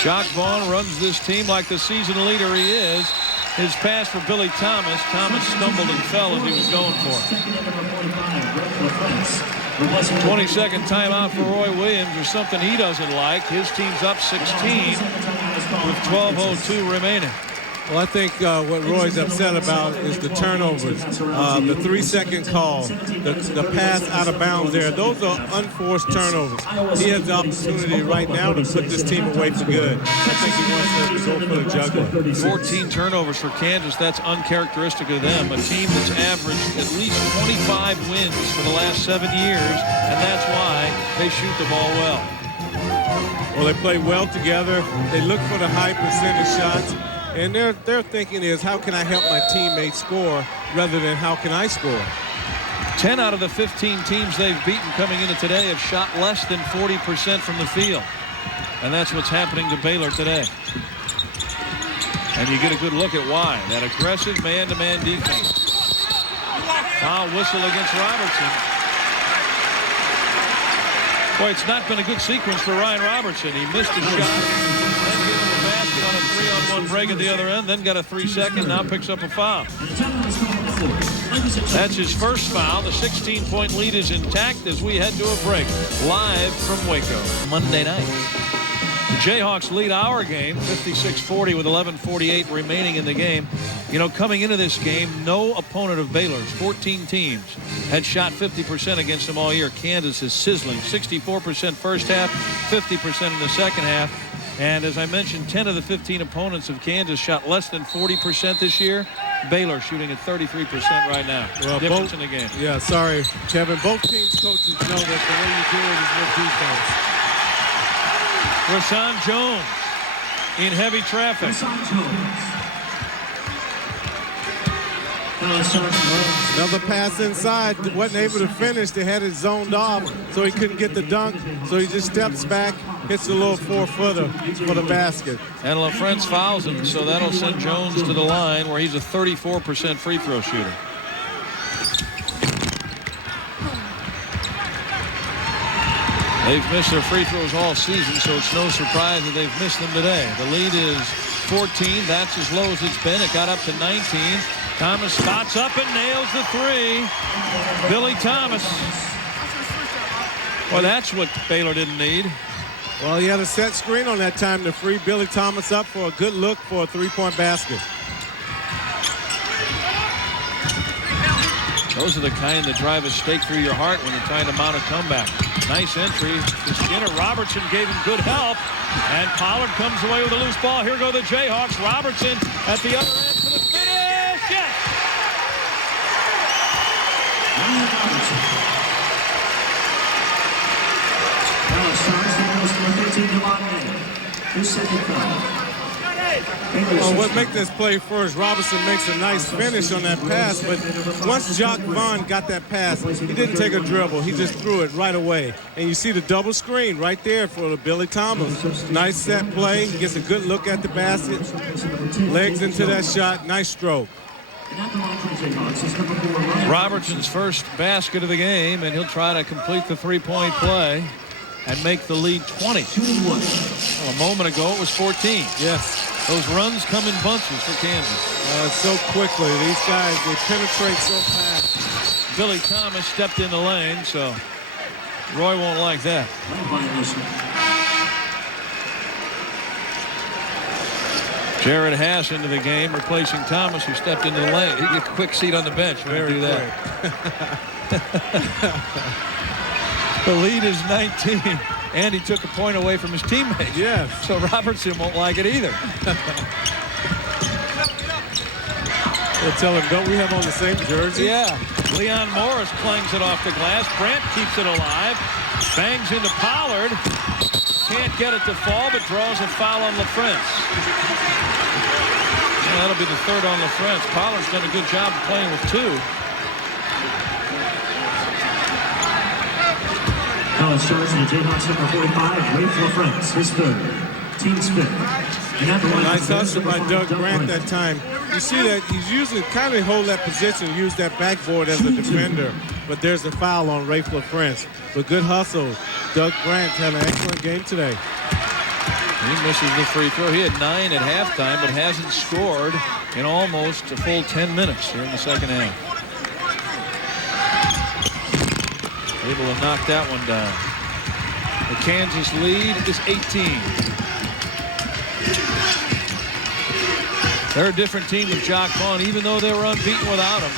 Jock Vaughn runs this team like the season leader he is. His pass for Billy Thomas. Thomas stumbled and fell as he was going for it. 20-second timeout for Roy Williams, or something he doesn't like. His team's up 16 with 12:02 remaining. Well, I think what Roy's upset about is the turnovers, the 3-second call, the pass out of bounds there. Those are unforced turnovers. He has the opportunity right now to put this team away for good. I think he wants to go for the juggler. 14 turnovers for Kansas. That's uncharacteristic of them. A team that's averaged at least 25 wins for the last 7 years, and that's why they shoot the ball well. Well, they play well together. They look for the high percentage shots. And their thinking is, how can I help my teammates score rather than how can I score? 10 out of the 15 teams they've beaten coming into today have shot less than 40% from the field. And that's what's happening to Baylor today. And you get a good look at why. That aggressive man-to-man defense. Foul whistle against Robertson. Boy, it's not been a good sequence for Ryan Robertson. He missed a shot. On a 3-on-1 break at the other end, then got a 3-second, now picks up a foul. That's his first foul. The 16-point lead is intact as we head to a break. Live from Waco, Monday night. The Jayhawks lead our game, 56-40 with 11:48 remaining in the game. You know, coming into this game, no opponent of Baylor's, 14 teams, had shot 50% against them all year. Kansas is sizzling, 64% first half, 50% in the second half. And as I mentioned, 10 of the 15 opponents of Kansas shot less than 40% this year. Baylor shooting at 33% right now. Well, difference in the game. Yeah, sorry, Kevin. Both teams' coaches know that the way you do it is with defense. Rashawn Jones in heavy traffic. Another pass inside. Wasn't able to finish. They had it zoned off, so he couldn't get the dunk. So he just steps back, hits a little 4-footer for the basket. And LaFrance fouls him, so that'll send Jones to the line where he's a 34% free throw shooter. They've missed their free throws all season, so it's no surprise that they've missed them today. The lead is 14. That's as low as it's been. It got up to 19. Thomas spots up and nails the 3. Billy Thomas. Well, that's what Baylor didn't need. Well, he had a set screen on that time to free Billy Thomas up for a good look for a three-point basket. Those are the kind that drive a stake through your heart when you're trying to mount a comeback. Nice entry to Skinner. Robertson gave him good help. And Pollard comes away with a loose ball. Here go the Jayhawks. Robertson at the other end for the finish. Yes! Well, what makes this play first, Robinson makes a nice finish on that pass, but once Jock Vaughn got that pass, he didn't take a dribble. He just threw it right away. And you see the double screen right there for the Billy Thomas. Nice set play. He gets a good look at the basket. Legs into that shot. Nice stroke. Robertson's first basket of the game, and he'll try to complete the three-point play and make the lead 20. Well, a moment ago, it was 14. Yes. Those runs come in bunches for Kansas. So quickly. These guys, they penetrate so fast. Billy Thomas stepped in the lane, so Roy won't like that. Jared Haas into the game, replacing Thomas, who stepped into the lane. He gets a quick seat on the bench when you do that. The lead is 19, and he took a point away from his teammate. Yes. So Robertson won't like it either. They'll tell him, don't we have on the same jersey? Yeah. Leon Morris clangs it off the glass. Brandt keeps it alive. Bangs into Pollard. Can't get it to fall, but draws a foul on LaFrance. Well, that'll be the third on LaFrance. Pollard's done a good job of playing with two. Now it's charged in the Jayhawks number 45, Rafe LaFrance, his third. Team's fifth. Nice hustle by Doug Brandt that time. You see that he's usually kind of hold that position, use that backboard as a defender. But there's a foul on Rafe LaFrance. But good hustle. Doug Brandt had an excellent game today. He misses the free throw. He had 9 at halftime, but hasn't scored in almost a full 10 minutes here in the second half. Able to knock that one down. The Kansas lead is 18. They're a different team with Jock Vaughn, even though they were unbeaten without him.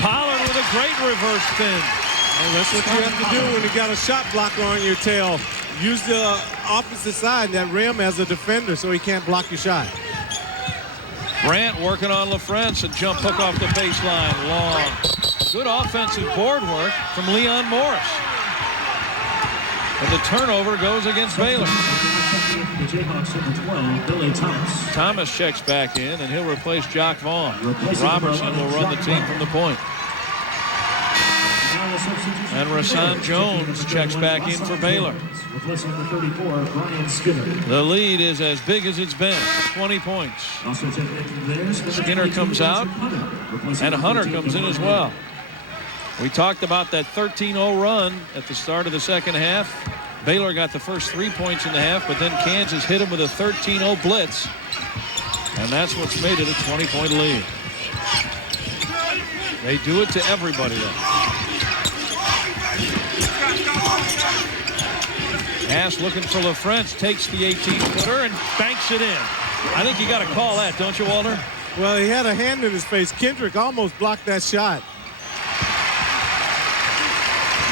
Pollard with a great reverse spin. Well, that's what you have to do when you got a shot blocker on your tail. Use the opposite side, that rim, as a defender so he can't block your shot. Brandt working on LaFrance. A jump hook off the baseline. Long. Good offensive board work from Leon Morris. And the turnover goes against Baylor. The Jayhawks number 12, Billy Thomas. Thomas checks back in, and he'll replace Jock Vaughn. Robertson will run the team from the point. And Rasan Jones checks back in for Baylor. Replacing number 34, Brian Skinner. The lead is as big as it's been, 20 points. Skinner comes out, and Hunter comes in as well. We talked about that 13-0 run at the start of the second half. Baylor got the first 3 points in the half, but then Kansas hit him with a 13-0 blitz. And that's what's made it a 20-point lead. They do it to everybody then. Haas looking for LaFrance, takes the 18-footer and banks it in. I think you got to call that, don't you, Walter? Well, he had a hand in his face. Kendrick almost blocked that shot.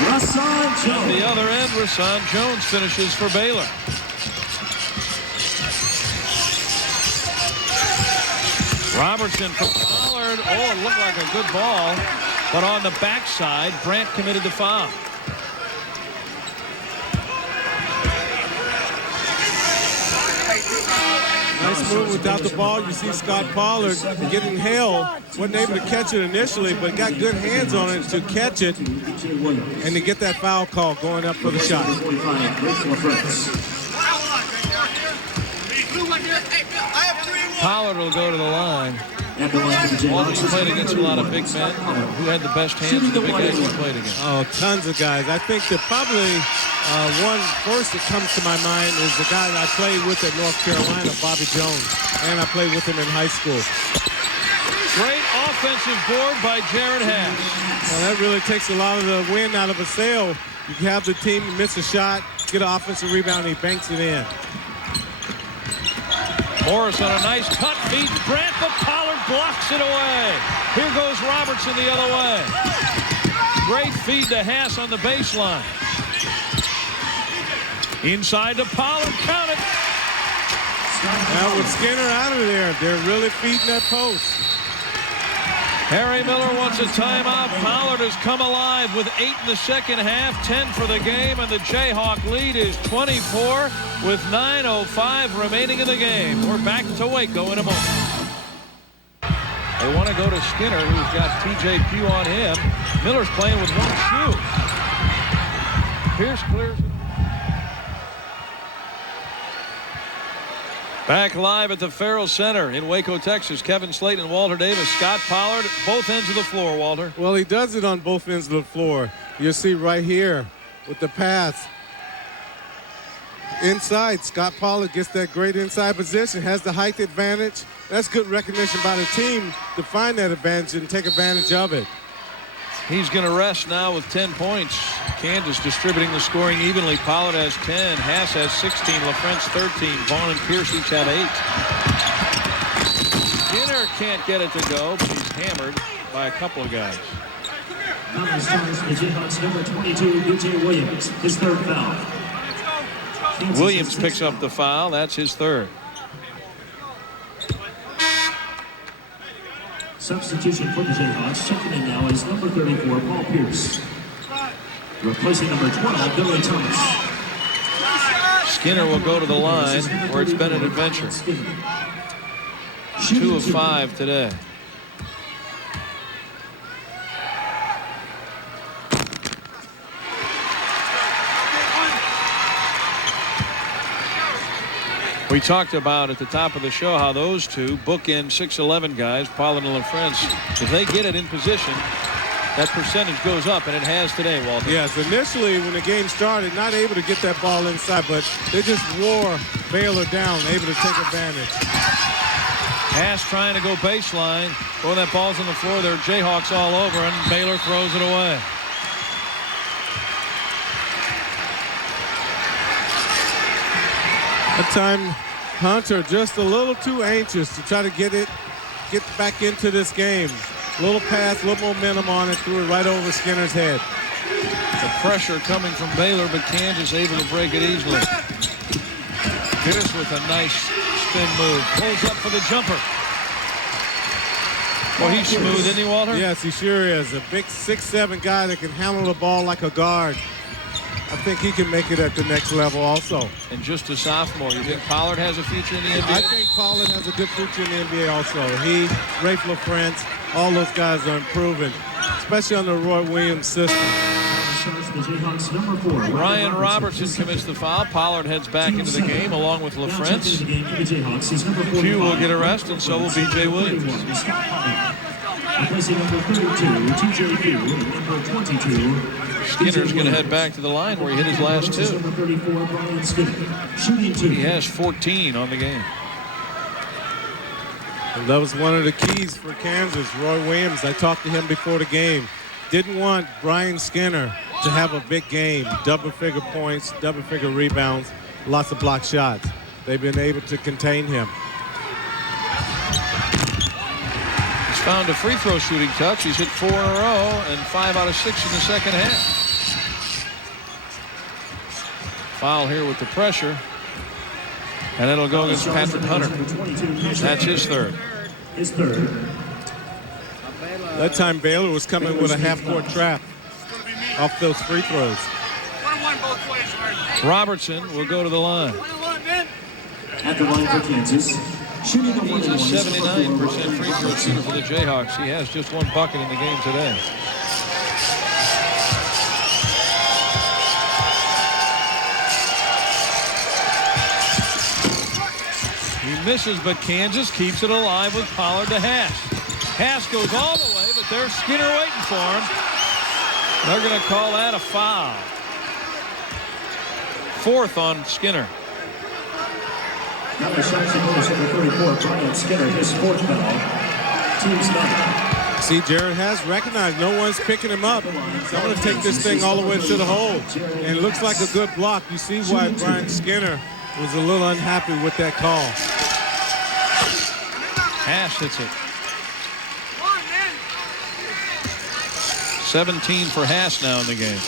Rasan Jones. On the other end, Rasan Jones finishes for Baylor. Robertson from Pollard. Oh, it looked like a good ball. But on the backside, Brandt committed the foul. Nice move without the ball. You see Scott Pollard getting held. Wasn't able to catch it initially, but got good hands on it to catch it and to get that foul call going up for the shot. Pollard will go to the line. Walter's played against a lot of big men. Who had the best hands in the big guys he played against? Oh, tons of guys. I think that probably one first that comes to my mind is the guy that I played with at North Carolina, Bobby Jones. And I played with him in high school. Great offensive board by Jared Haas. Well, that really takes a lot of the wind out of a sail. You have the team miss a shot, get an offensive rebound, he banks it in. Morris on a nice cut, feeds Brant, but Pollard blocks it away. Here goes Robertson the other way. Great feed to Haas on the baseline. Inside to Pollard, count it. Now with Skinner out of there, they're really feeding that post. Harry Miller wants a timeout. Pollard has come alive with 8 in the second half, 10 for the game, and the Jayhawk lead is 24 with 9:05 remaining in the game. We're back to Waco in a moment. They want to go to Skinner, who's got TJ Pugh on him. Miller's playing with one shoe. Pierce clears it. Back live at the Ferrell Center in Waco, Texas. Kevin Slayton and Walter Davis. Scott Pollard, both ends of the floor, Walter. Well, he does it on both ends of the floor. You'll see right here with the pass. Inside, Scott Pollard gets that great inside position, has the height advantage. That's good recognition by the team to find that advantage and take advantage of it. He's going to rest now with 10 points. Kansas distributing the scoring evenly. Pollard has 10. Haas has 16. LaFrentz 13. Vaughn and Pierce each have 8. Skinner can't get it to go, but he's hammered by a couple of guys. Now starts the Jayhawks number 22, B.J. Williams, his third foul. Williams picks up the foul. That's his third. Substitution for the Jayhawks. Checking in now is number 34, Paul Pierce. Replacing number 12, Billy Thomas. Skinner will go to the line where it's been an adventure. 2 of 5 today. We talked about at the top of the show how those two bookend 6'11 guys, Pollard and LaFrentz. If they get it in position, that percentage goes up, and it has today, Walter. Yes, initially when the game started, not able to get that ball inside, but they just wore Baylor down, able to take advantage. Haas trying to go baseline. Boy, that ball's on the floor. There are Jayhawks all over, and Baylor throws it away. That time, Hunter just a little too anxious to try to get back into this game. Little pass, little momentum on it, threw it right over Skinner's head. The pressure coming from Baylor, but Kansas able to break it easily. Pierce with a nice spin move. Pulls up for the jumper. Well, he's smooth, isn't he, Walter? Yes, he sure is. A big 6'7" guy that can handle the ball like a guard. I think he can make it at the next level also. And just a sophomore. You think Pollard has a future in the NBA? I think Pollard has a good future in the NBA also. He, Rafe LaFrentz, all those guys are improving, especially under Roy Williams' system. Ryan Robertson commits the foul. Pollard heads back into the game along with LaFrentz. Pugh will get a rest, and so will B.J. Williams. Replacing number 32, TJ Pugh, number 22. Skinner's going to head back to the line where he hit his last 2. Number 34, Brian Skinner, shooting 2. He has 14 on the game. And that was one of the keys for Kansas. Roy Williams, I talked to him before the game, didn't want Brian Skinner to have a big game, double-figure points, double-figure rebounds, lots of block shots. They've been able to contain him. He's found a free throw shooting touch. He's hit 4 in a row and 5 out of 6 in the second half. Foul here with the pressure. And it'll go against Patrick Hunter. That's his third. His third. That time Baylor was coming with a half-court trap off those free throws. Robertson will go to the line. At the line for Kansas. Shooting the He's a 79% free throw shooter for the Jayhawks. He has just 1 bucket in the game today. He misses, but Kansas keeps it alive with Pollard to Haas. Haas goes all the way, but there's Skinner waiting for him. They're going to call that a foul. 4th on Skinner. Now the shot supporters number 34, Brian Skinner, his 4th foul. Team's 9. See, Jared has recognized no one's picking him up. So I'm going to take this thing all the way to the hole. And it looks like a good block. You see why Brian Skinner was a little unhappy with that call. Hash hits it. 17 for Hash now in the game.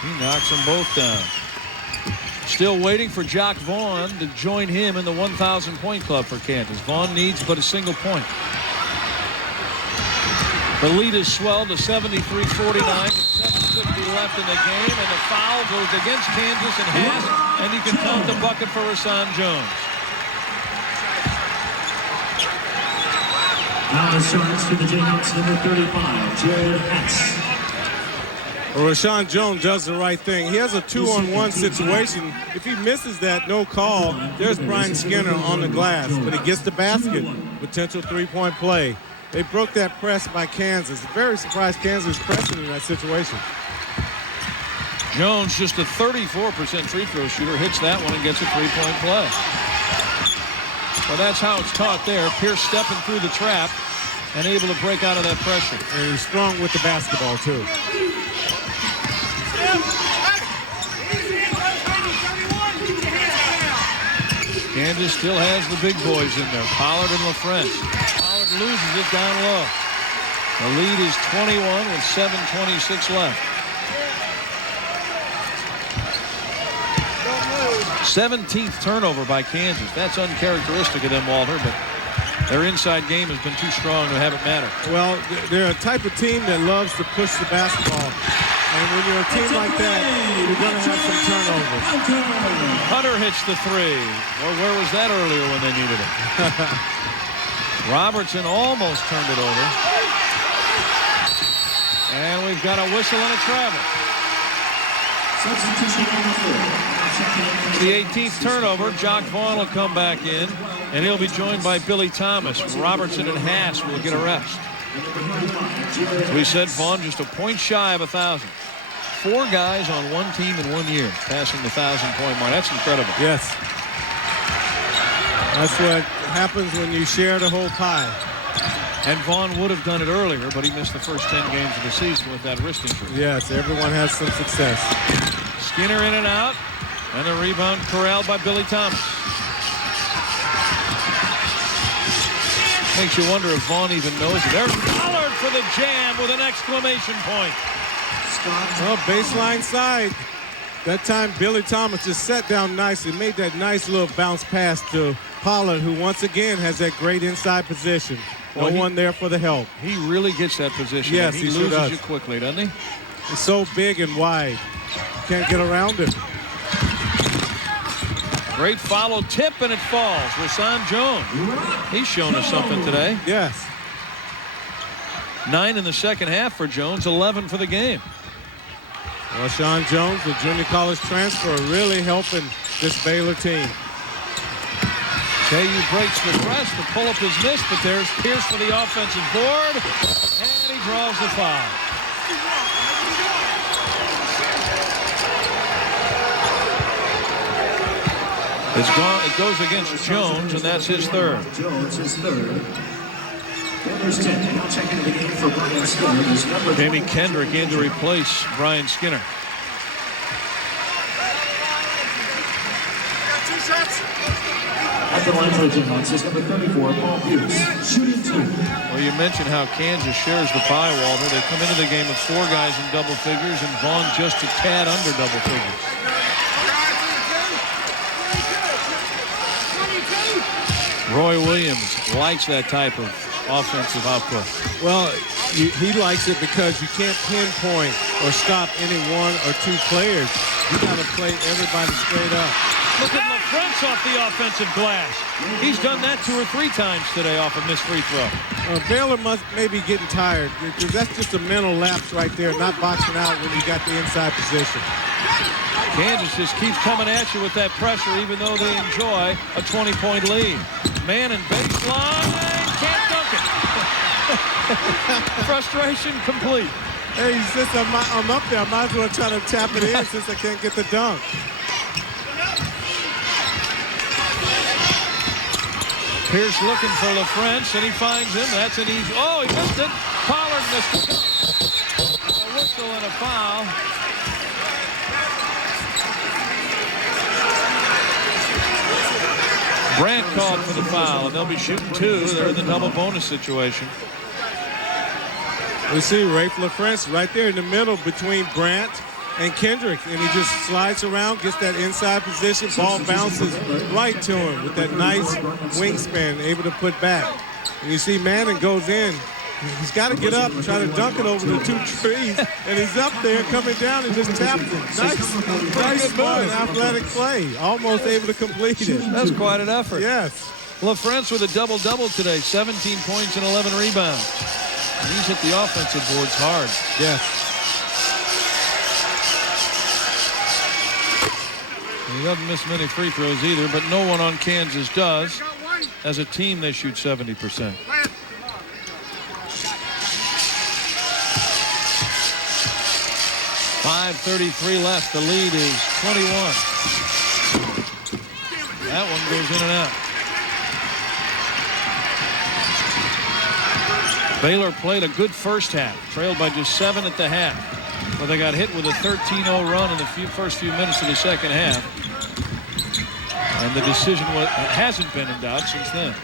He knocks them both down. Still waiting for Jock Vaughn to join him in the 1,000-point club for Kansas. Vaughn needs but a single point. The lead is swelled to 73-49 with 7:50 left in the game, and the foul goes against Kansas and Hash, and you can count the bucket for Rashawn Jones. Now it starts for the Jayhawks, number 35, Jared Hess. Well, Rashawn Jones does the right thing. He has a 2-on-1 situation. If he misses that, no call, there's Brian Skinner on the glass. But he gets the basket. Potential three-point play. They broke that press by Kansas. Very surprised Kansas is pressing in that situation. Jones, just a 34% free throw shooter, hits that one and gets a three-point play. So that's how it's taught there. Pierce stepping through the trap and able to break out of that pressure. And he's strong with the basketball, too. Kansas still has the big boys in there. Pollard and LaFrentz. Pollard loses it down low. The lead is 21 with 7:26 left. 17th turnover by Kansas. That's uncharacteristic of them, Walter, but their inside game has been too strong to have it matter. Well, they're a type of team that loves to push the basketball. And when you're a team like that, you're going to have some turnovers. Hunter hits the three. Well, where was that earlier when they needed it? Robertson almost turned it over. And we've got a whistle and a travel. The 18th turnover. Jock Vaughn will come back in, and he'll be joined by Billy Thomas. Robertson and Haas will get a rest. We said Vaughn just a point shy of 1,000. 4 guys on one team in 1 year passing the 1,000-point mark. That's incredible. Yes. That's what happens when you share the whole pie. And Vaughn would have done it earlier, but he missed the first 10 games of the season with that wrist injury. Yes, everyone has some success. Skinner in and out, and the rebound corralled by Billy Thomas. Makes you wonder if Vaughn even knows it. There's Pollard for the jam with an exclamation point. Well, baseline side. That time Billy Thomas just sat down nicely, made that nice little bounce pass to Pollard, who once again has that great inside position. No one there for the help. He really gets that position. Yes, he sure loses does. you quickly, doesn't he? He's so big and wide. Can't get around him. Great follow tip, and it falls. Rashawn Jones. He's shown us something today. Yes. 9 in the second half for Jones, 11 for the game. Well, Rashawn Jones, the junior college transfer, really helping this Baylor team. KU breaks the press. The pull-up is missed, but there's Pierce for the offensive board, and he draws the foul. It's gone. It goes against Jones, and that's his third. Jones is third. Baylor's 10. Now check into the game for Brian Skinner. Jamie Kendrick in to replace Brian Skinner. At the line for the Jayhawks is number 34, Paul Pierce. Shooting 2. Well, you mentioned how Kansas shares the pie, Walter. They come into the game with 4 guys in double figures, and Vaughn just a tad under double figures. Roy Williams likes that type of offensive output. Well, he likes it because you can't pinpoint or stop any 1 or 2 players. You got to play everybody straight up. Look at LaFrentz off the offensive glass. He's done that 2 or 3 times today off a missed free throw. Baylor must maybe getting tired, because that's just a mental lapse right there, not boxing out when you got the inside position. Kansas just keeps coming at you with that pressure, even though they enjoy a 20-point lead. Man in baseline, can't dunk it. Frustration complete. Hey, since I'm up there, I might as well try to tap it in since I can't get the dunk. Pierce looking for LaFrance, and he finds him. That's an easy. Oh, he missed it. Pollard missed it. A whistle and a foul. Brandt called for the foul, and they'll be shooting 2. They're in the double bonus situation. We see Rafe LaFrance right there in the middle between Brandt and Kendrick, and he just slides around, gets that inside position, ball bounces right to him with that nice wingspan, able to put back. And you see Manning goes in. He's got to get up and try to dunk it over the 2 trees, and he's up there coming down and just tapped it. Nice fun, athletic play. Almost able to complete it. That's quite an effort. Yes. LaFrance with a double-double today, 17 points and 11 rebounds. And he's hit the offensive boards hard. Yes. He doesn't miss many free throws either, but no one on Kansas does. As a team, they shoot 70%. .533 left. The lead is 21. That one goes in and out. Baylor played a good first half, trailed by just 7 at the half. But they got hit with a 13-0 run in the first few minutes of the second half. And the decision hasn't been in doubt since then.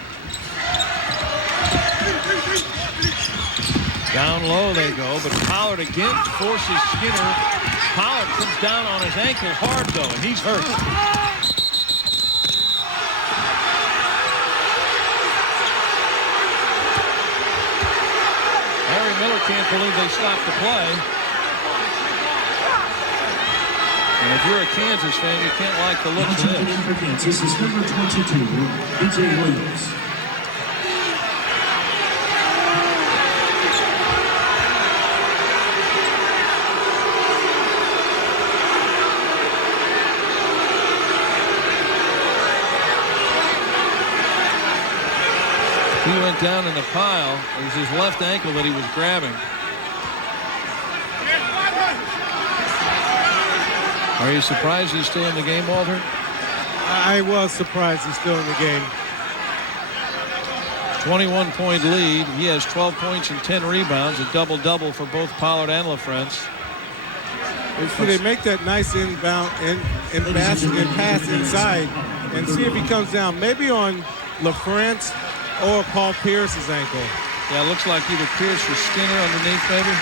Down low they go, but Pollard again forces Skinner. Pollard comes down on his ankle hard, though, and he's hurt. Harry Miller can't believe they stopped the play. And if you're a Kansas fan, you can't like the looks of this. For Kansas is number 22, B.J. Williams. He went down in the pile. It was his left ankle that he was grabbing. Are you surprised he's still in the game, Walter? I was surprised he's still in the game. 21-point lead. He has 12 points and 10 rebounds, a double-double for both Pollard and LaFrance. They make that nice inbound and pass inside and see if he comes down. Maybe on LaFrance or Paul Pierce's ankle. Yeah, it looks like either Pierce or Skinner underneath, maybe.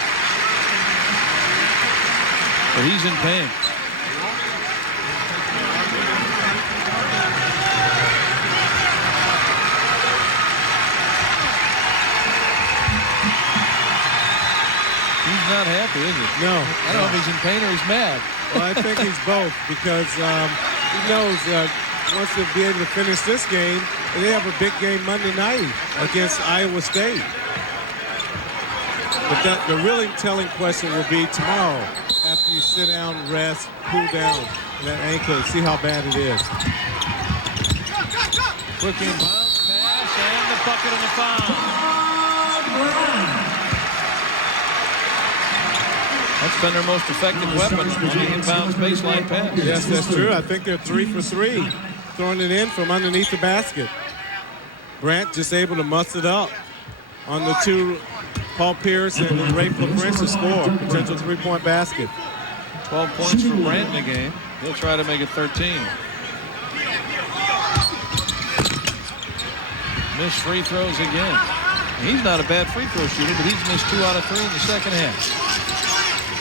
But he's in pain. He's not happy, is he? No. I don't know if he's in pain or he's mad. Well, I think he's both because he knows wants to be able to finish this game, and they have a big game Monday night against Iowa State. But the really telling question will be tomorrow after you sit down, rest, cool down that ankle, see how bad it is. Quick inbound pass and the bucket and the foul. That's been their most effective weapon on the inbounds baseline pass. Yes, that's true. I think they're 3 for 3, throwing it in from underneath the basket. Brandt just able to muster it up on the 2, Paul Pierce and Rafe LaFrance to score. Potential 3-point basket. 12 points for Brandt in the game. He'll try to make it 13. Missed free throws again. He's not a bad free throw shooter, but he's missed 2 out of 3 in the second half.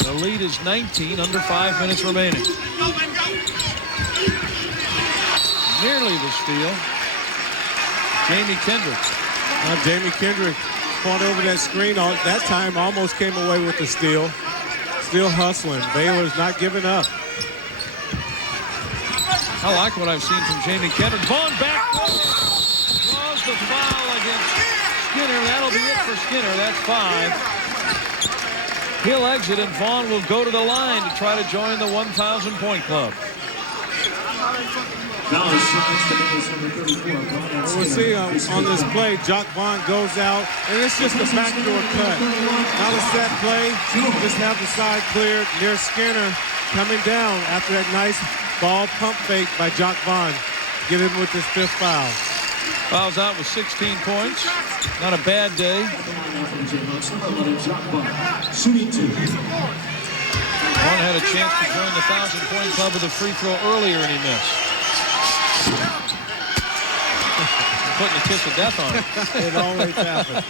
The lead is 19, under 5 minutes remaining. Nearly the steal. Jamie Kendrick. Jamie Kendrick fought over that screen. That time almost came away with the steal. Still hustling. Baylor's not giving up. I like what I've seen from Jamie Kendrick. Vaughn back. Draws the foul against Skinner. That'll be it for Skinner. That's 5. He'll exit, and Vaughn will go to the line to try to join the 1,000-point club. We'll see on this play, Jock Vaughn goes out, and it's just a backdoor cut. Not a set play, just have the side cleared near Skinner coming down after that nice ball pump fake by Jock Vaughn. Get him with his 5th foul. Fouls out with 16 points. Not a bad day. Shooting 2. Vaughn had a chance to join the 1,000-point club with a free throw earlier, and he missed. Putting a kiss of death on him. It always happens.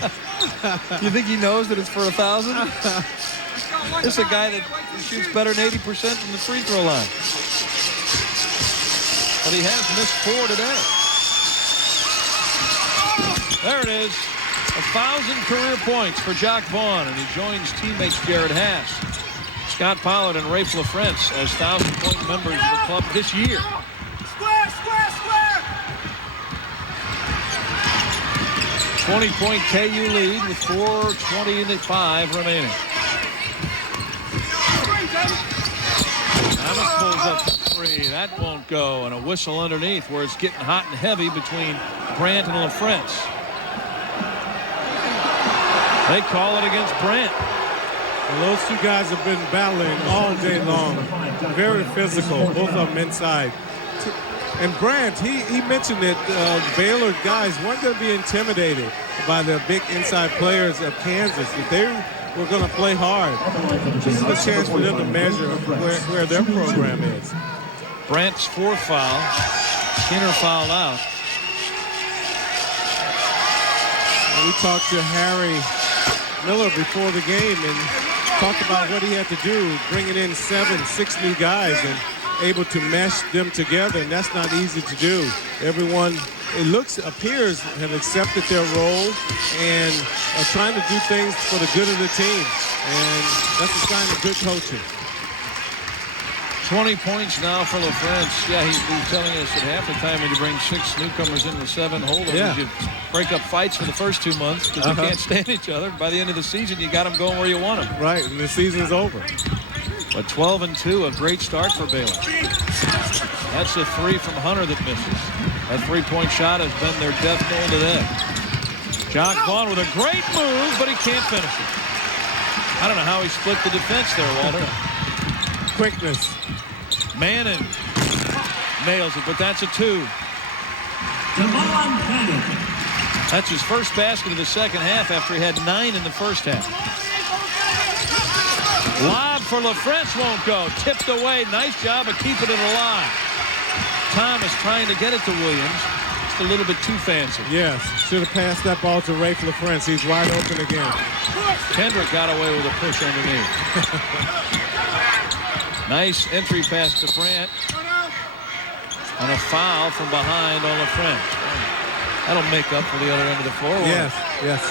You think he knows that it's for 1,000? This is a guy that shoots better than 80% from the free throw line. But he has missed 4 today. There it is. 1,000 career points for Jock Vaughn, and he joins teammates Jared Haas, Scott Pollard, and Rafe LaFrentz as 1,000-point members of the club this year. Square, square, square! 20-point KU lead with 4:25 remaining. Thomas pulls up 3. That won't go, and a whistle underneath where it's getting hot and heavy between Brandt and LaFrentz. They call it against Brandt. And those two guys have been battling all day long. Very physical, both of them inside. And Brandt, he mentioned that Baylor guys weren't going to be intimidated by the big inside players of Kansas. That they were going to play hard. This is a chance for them to measure where their program is. Brandt's 4th foul. Skinner fouled out. And we talked to Harry Miller before the game and talked about what he had to do, bringing in 6 new guys and able to mesh them together, and that's not easy to do. Everyone, it appears, have accepted their role and are trying to do things for the good of the team, and that's a sign of good coaching. 20 points now for LaFrentz. Yeah, he's telling us at half the time he brings 6 newcomers into the 7 hold. Yeah. You break up fights for the first 2 months because they can't stand each other. By the end of the season, you got them going where you want them. Right, and the season's over. But 12-2, a great start for Baylor. That's a 3 from Hunter that misses. That 3-point shot has been their death knell today. Jock Vaughn with a great move, but he can't finish it. I don't know how he split the defense there, Walter. Quickness. Manning nails it, but that's a 2. That's his first basket of the second half after he had 9 in the first half. Lob for LaFrentz won't go. Tipped away. Nice job of keeping it alive. Thomas trying to get it to Williams. Just a little bit too fancy. Yes, should have passed that ball to Rafe LaFrentz. He's wide open again. Kendrick got away with a push underneath. Nice entry pass to Brandt. And a foul from behind on LaFrentz. That'll make up for the other end of the floor. Yes, yes.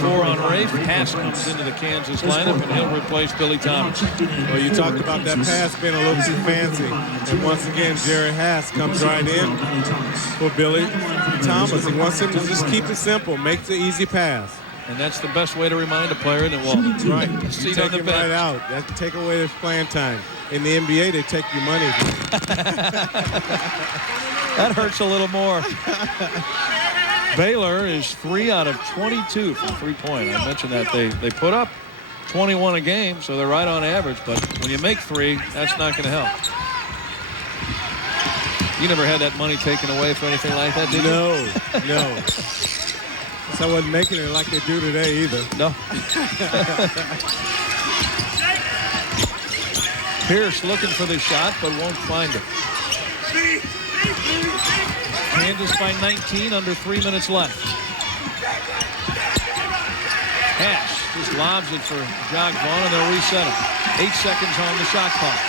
4 on Rafe. Haas comes into the Kansas lineup, and he'll replace Billy Thomas. Well, you talked about that pass being a little too fancy. And once again, Jerry Haas comes right in for Billy Thomas. He wants him to just keep it simple, make the easy pass. And that's the best way to remind a player, isn't it, Walter? Right. Seat Take on the him bench. right out. That take away his playing time. In the NBA, they take your money. That hurts a little more. Baylor is 3 out of 22 from three-point. I mentioned that they put up 21 a game, so they're right on average. But when you make 3, that's not going to help. You never had that money taken away for anything like that, did you? No. So I wasn't making it like they do today either. No. Pierce looking for the shot, but won't find it. Kansas by 19, under 3 minutes left. Haas just lobs it for Jock Vaughn, and they'll reset him. 8 seconds on the shot clock.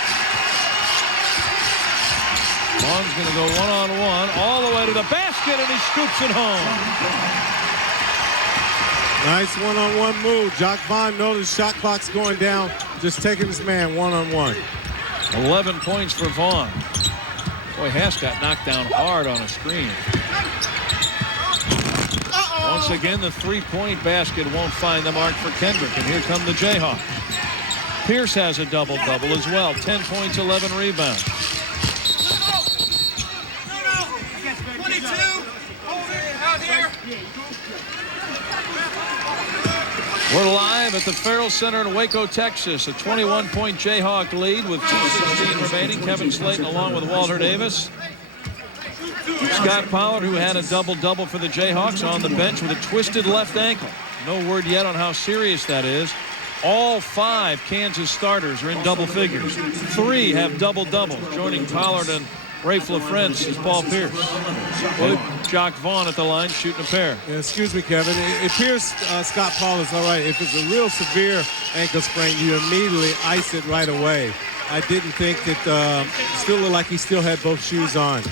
Vaughn's going to go one-on-one all the way to the basket, and he scoops it home. Nice one-on-one move. Jock Vaughn knows the shot clock's going down. Just taking this man one-on-one. 11 points for Vaughn. Boy, Haas got knocked down hard on a screen. Once again, the 3-point basket won't find the mark for Kendrick. And here come the Jayhawks. Pierce has a double-double as well. 10 points, 11 rebounds. 22. Hold it out here. We're live at the Ferrell Center in Waco, Texas. A 21-point Jayhawk lead with 2:16 remaining. Kevin Slayton along with Walter Davis. Scott Pollard, who had a double-double for the Jayhawks, on the bench with a twisted left ankle. No word yet on how serious that is. All 5 Kansas starters are in double figures. 3 have double-doubles. Joining Pollard and Rafe LaFrentz is Paul Pierce. Jock Vaughn at the line shooting a pair. Yeah, excuse me, Kevin. It appears Scott Pollard's all right. If it's a real severe ankle sprain, you immediately ice it right away. I didn't think that still looked like he still had both shoes on.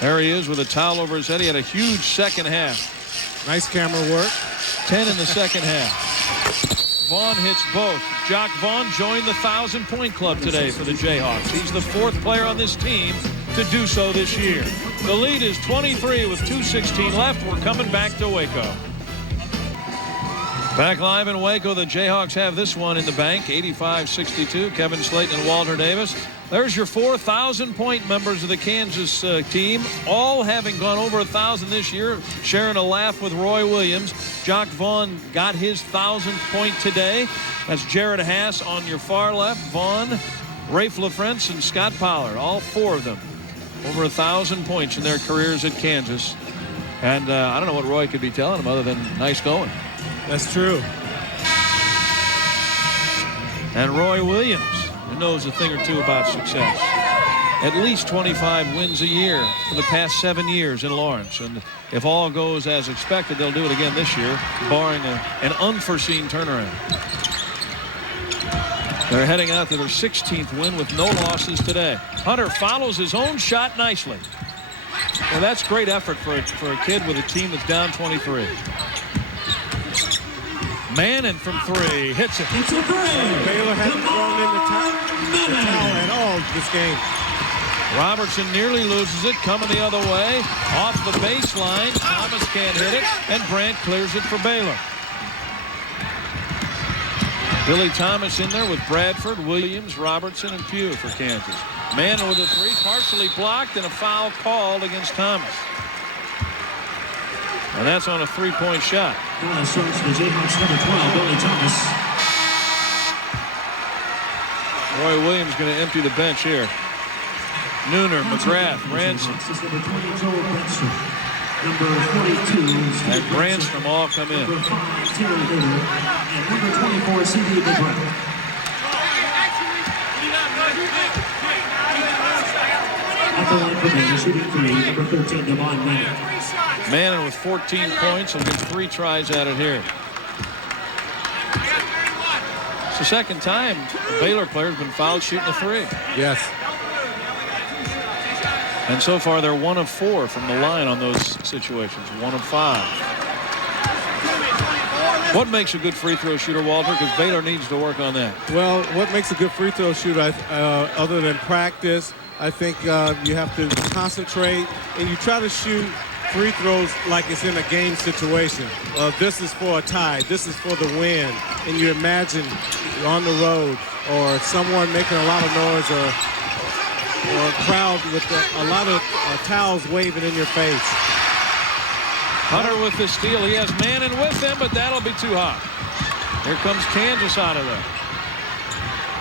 There he is with a towel over his head. He had a huge second half. Nice camera work. 10 in the second half. Vaughn hits both. Jock Vaughn joined the 1,000-point club today for the Jayhawks. He's the 4th player on this team to do so this year. The lead is 23 with 2:16 left. We're coming back to Waco. Back live in Waco, the Jayhawks have this one in the bank, 85-62. Kevin Slayton and Walter Davis. There's your 4,000-point members of the Kansas team, all having gone over 1,000 this year, sharing a laugh with Roy Williams. Jock Vaughn got his 1,000th point today. That's Jared Haas on your far left. Vaughn, Rafe LaFrentz, and Scott Pollard, all 4 of them over 1,000 points in their careers at Kansas. And I don't know what Roy could be telling them other than nice going. That's true. And Roy Williams, who knows a thing or two about success. At least 25 wins a year for the past 7 years in Lawrence. And if all goes as expected, they'll do it again this year, barring an unforeseen turnaround. They're heading out to their 16th win with no losses today. Hunter follows his own shot nicely. Well, that's great effort for a kid with a team that's down 23. Manning from 3 hits it. Baylor hasn't thrown in the towel at all this game. Robertson nearly loses it, coming the other way. Off the baseline. Thomas can't hit it, and Brandt clears it for Baylor. Billy Thomas in there with Bradford, Williams, Robertson, and Pugh for Kansas. Manning with a 3, partially blocked, and a foul called against Thomas. And that's on a 3-point shot. Starts the Jayhawks number 12, Billy Thomas. Roy Williams going to empty the bench here. Nooner, McGrath, Ransom, and Branstrom all come in. Number 5, Terry Hitter, and number 24, C.D. McGrath. At the line for Baylor, shooting 3, number 13, Devon Manning. Manning with 14 points. He'll get 3 tries at it here. It's the second time a Baylor player has been fouled shooting a 3. Yes. And so far they're 1 of 4 from the line on those situations. 1 of 5. What makes a good free throw shooter, Walter? Because Baylor needs to work on that. Well, what makes a good free throw shooter, other than practice, I think you have to concentrate and you try to shoot free throws like it's in a game situation. This is for a tie. This is for the win. And you imagine you're on the road or someone making a lot of noise or a crowd with a lot of towels waving in your face. Hunter with the steal. He has Manning with him, but that'll be too hot. Here comes Kansas out of there.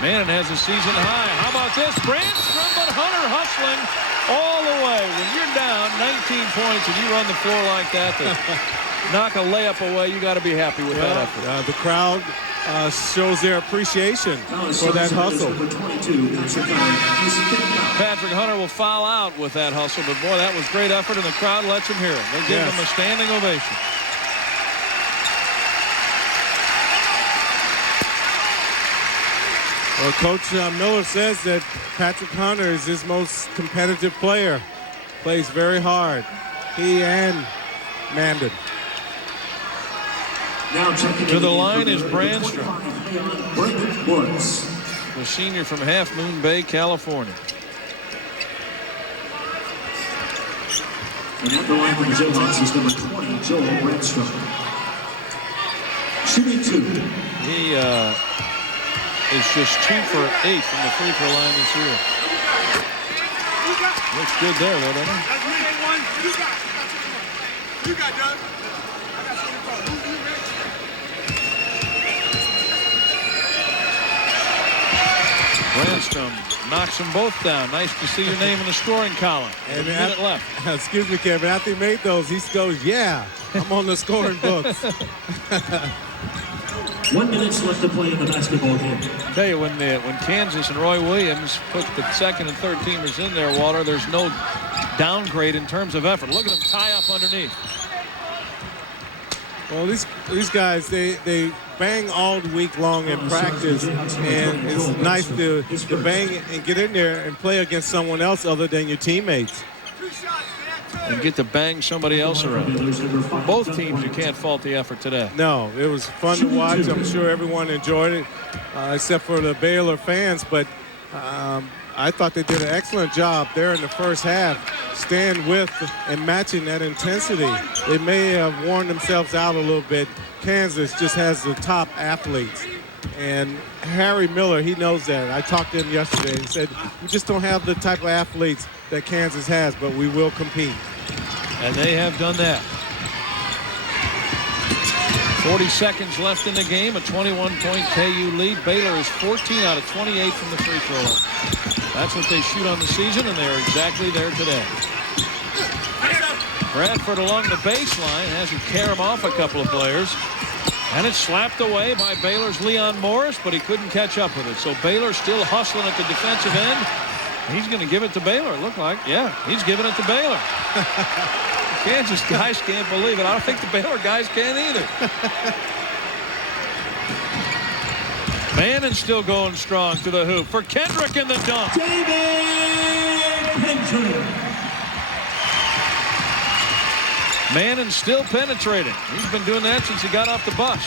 Manning has a season high. How about this? Branstrom, but Hunter hustling all the way. When you're down 19 points and you run the floor like that to knock a layup away, you got to be happy with that effort. The crowd shows their appreciation for that hustle. Patrick Hunter will foul out with that hustle, but boy, that was great effort, and the crowd lets him hear it. They give him a standing ovation. Well, Coach Miller says that Patrick Hunter is his most competitive player. Plays very hard. He and Mandan. To the line is Branstrom, the senior from Half Moon Bay, California. And at the line for the Jayhawks is number 20, Joel Branstrom. Shooting 2. He is just 2 for 8 from the free throw line this year. Looks good there, though, doesn't it? Brandstrom knocks them both down. Nice to see your name in the scoring column. And a minute left. Excuse me, Kevin. After he made those, he goes, yeah, I'm on the scoring books. 1 minute left to play in the basketball game. Tell you, when Kansas and Roy Williams put the second and third teamers in there, Walter, there's no downgrade in terms of effort. Look at them tie up underneath. Well, these guys, they bang all week long in practice, and it's nice to bang and get in there and play against someone else other than your teammates. And get to bang somebody else around. Both teams, you can't fault the effort today. No, it was fun to watch. I'm sure everyone enjoyed it, except for the Baylor fans. But I thought they did an excellent job there in the first half, staying with and matching that intensity. They may have worn themselves out a little bit. Kansas just has the top athletes. And Harry Miller, he knows that. I talked to him yesterday and said, we just don't have the type of athletes that Kansas has, but we will compete. And they have done that. 40 seconds left in the game, a 21-point KU lead. Baylor is 14 out of 28 from the free throw line. That's what they shoot on the season, and they're exactly there today. Bradford along the baseline has to carry him off a couple of players. And it's slapped away by Baylor's Leon Morris, but he couldn't catch up with it. So Baylor still hustling at the defensive end. He's going to give it to Baylor, it looked like. Yeah, he's giving it to Baylor. Kansas guys can't believe it. I don't think the Baylor guys can either. Manning still going strong to the hoop for Kendrick in the dunk. David Kendrick. Manning still penetrating. He's been doing that since he got off the bus.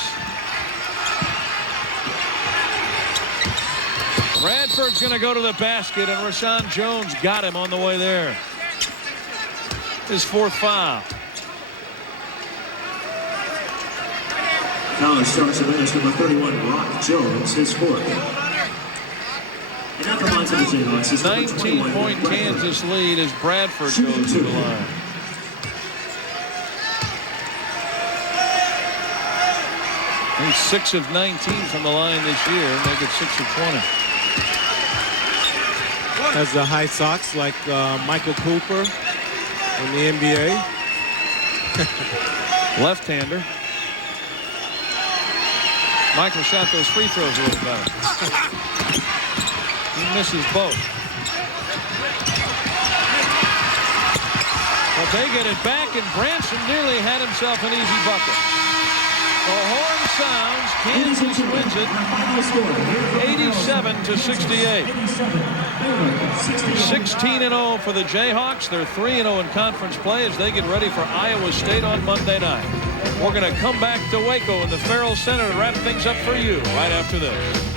Bradford's going to go to the basket, and Rashawn Jones got him on the way there. His fourth foul. Now starts the bench, number 31, Rock Jones, his fourth. And that reminds the Jayhawks, his 19-point Kansas lead as Bradford goes to the line. He's 6 of 19 from the line this year, make it 6 of 20. Has the high socks like Michael Cooper in the NBA. Left-hander. Michael shot those free throws a little better. He misses both. But they get it back, and Branson nearly had himself an easy bucket. The horn sounds. Kansas wins it 87-68. 16-0 for the Jayhawks. They're 3-0 in conference play as they get ready for Iowa State on Monday night. We're going to come back to Waco in the Ferrell Center to wrap things up for you right after this.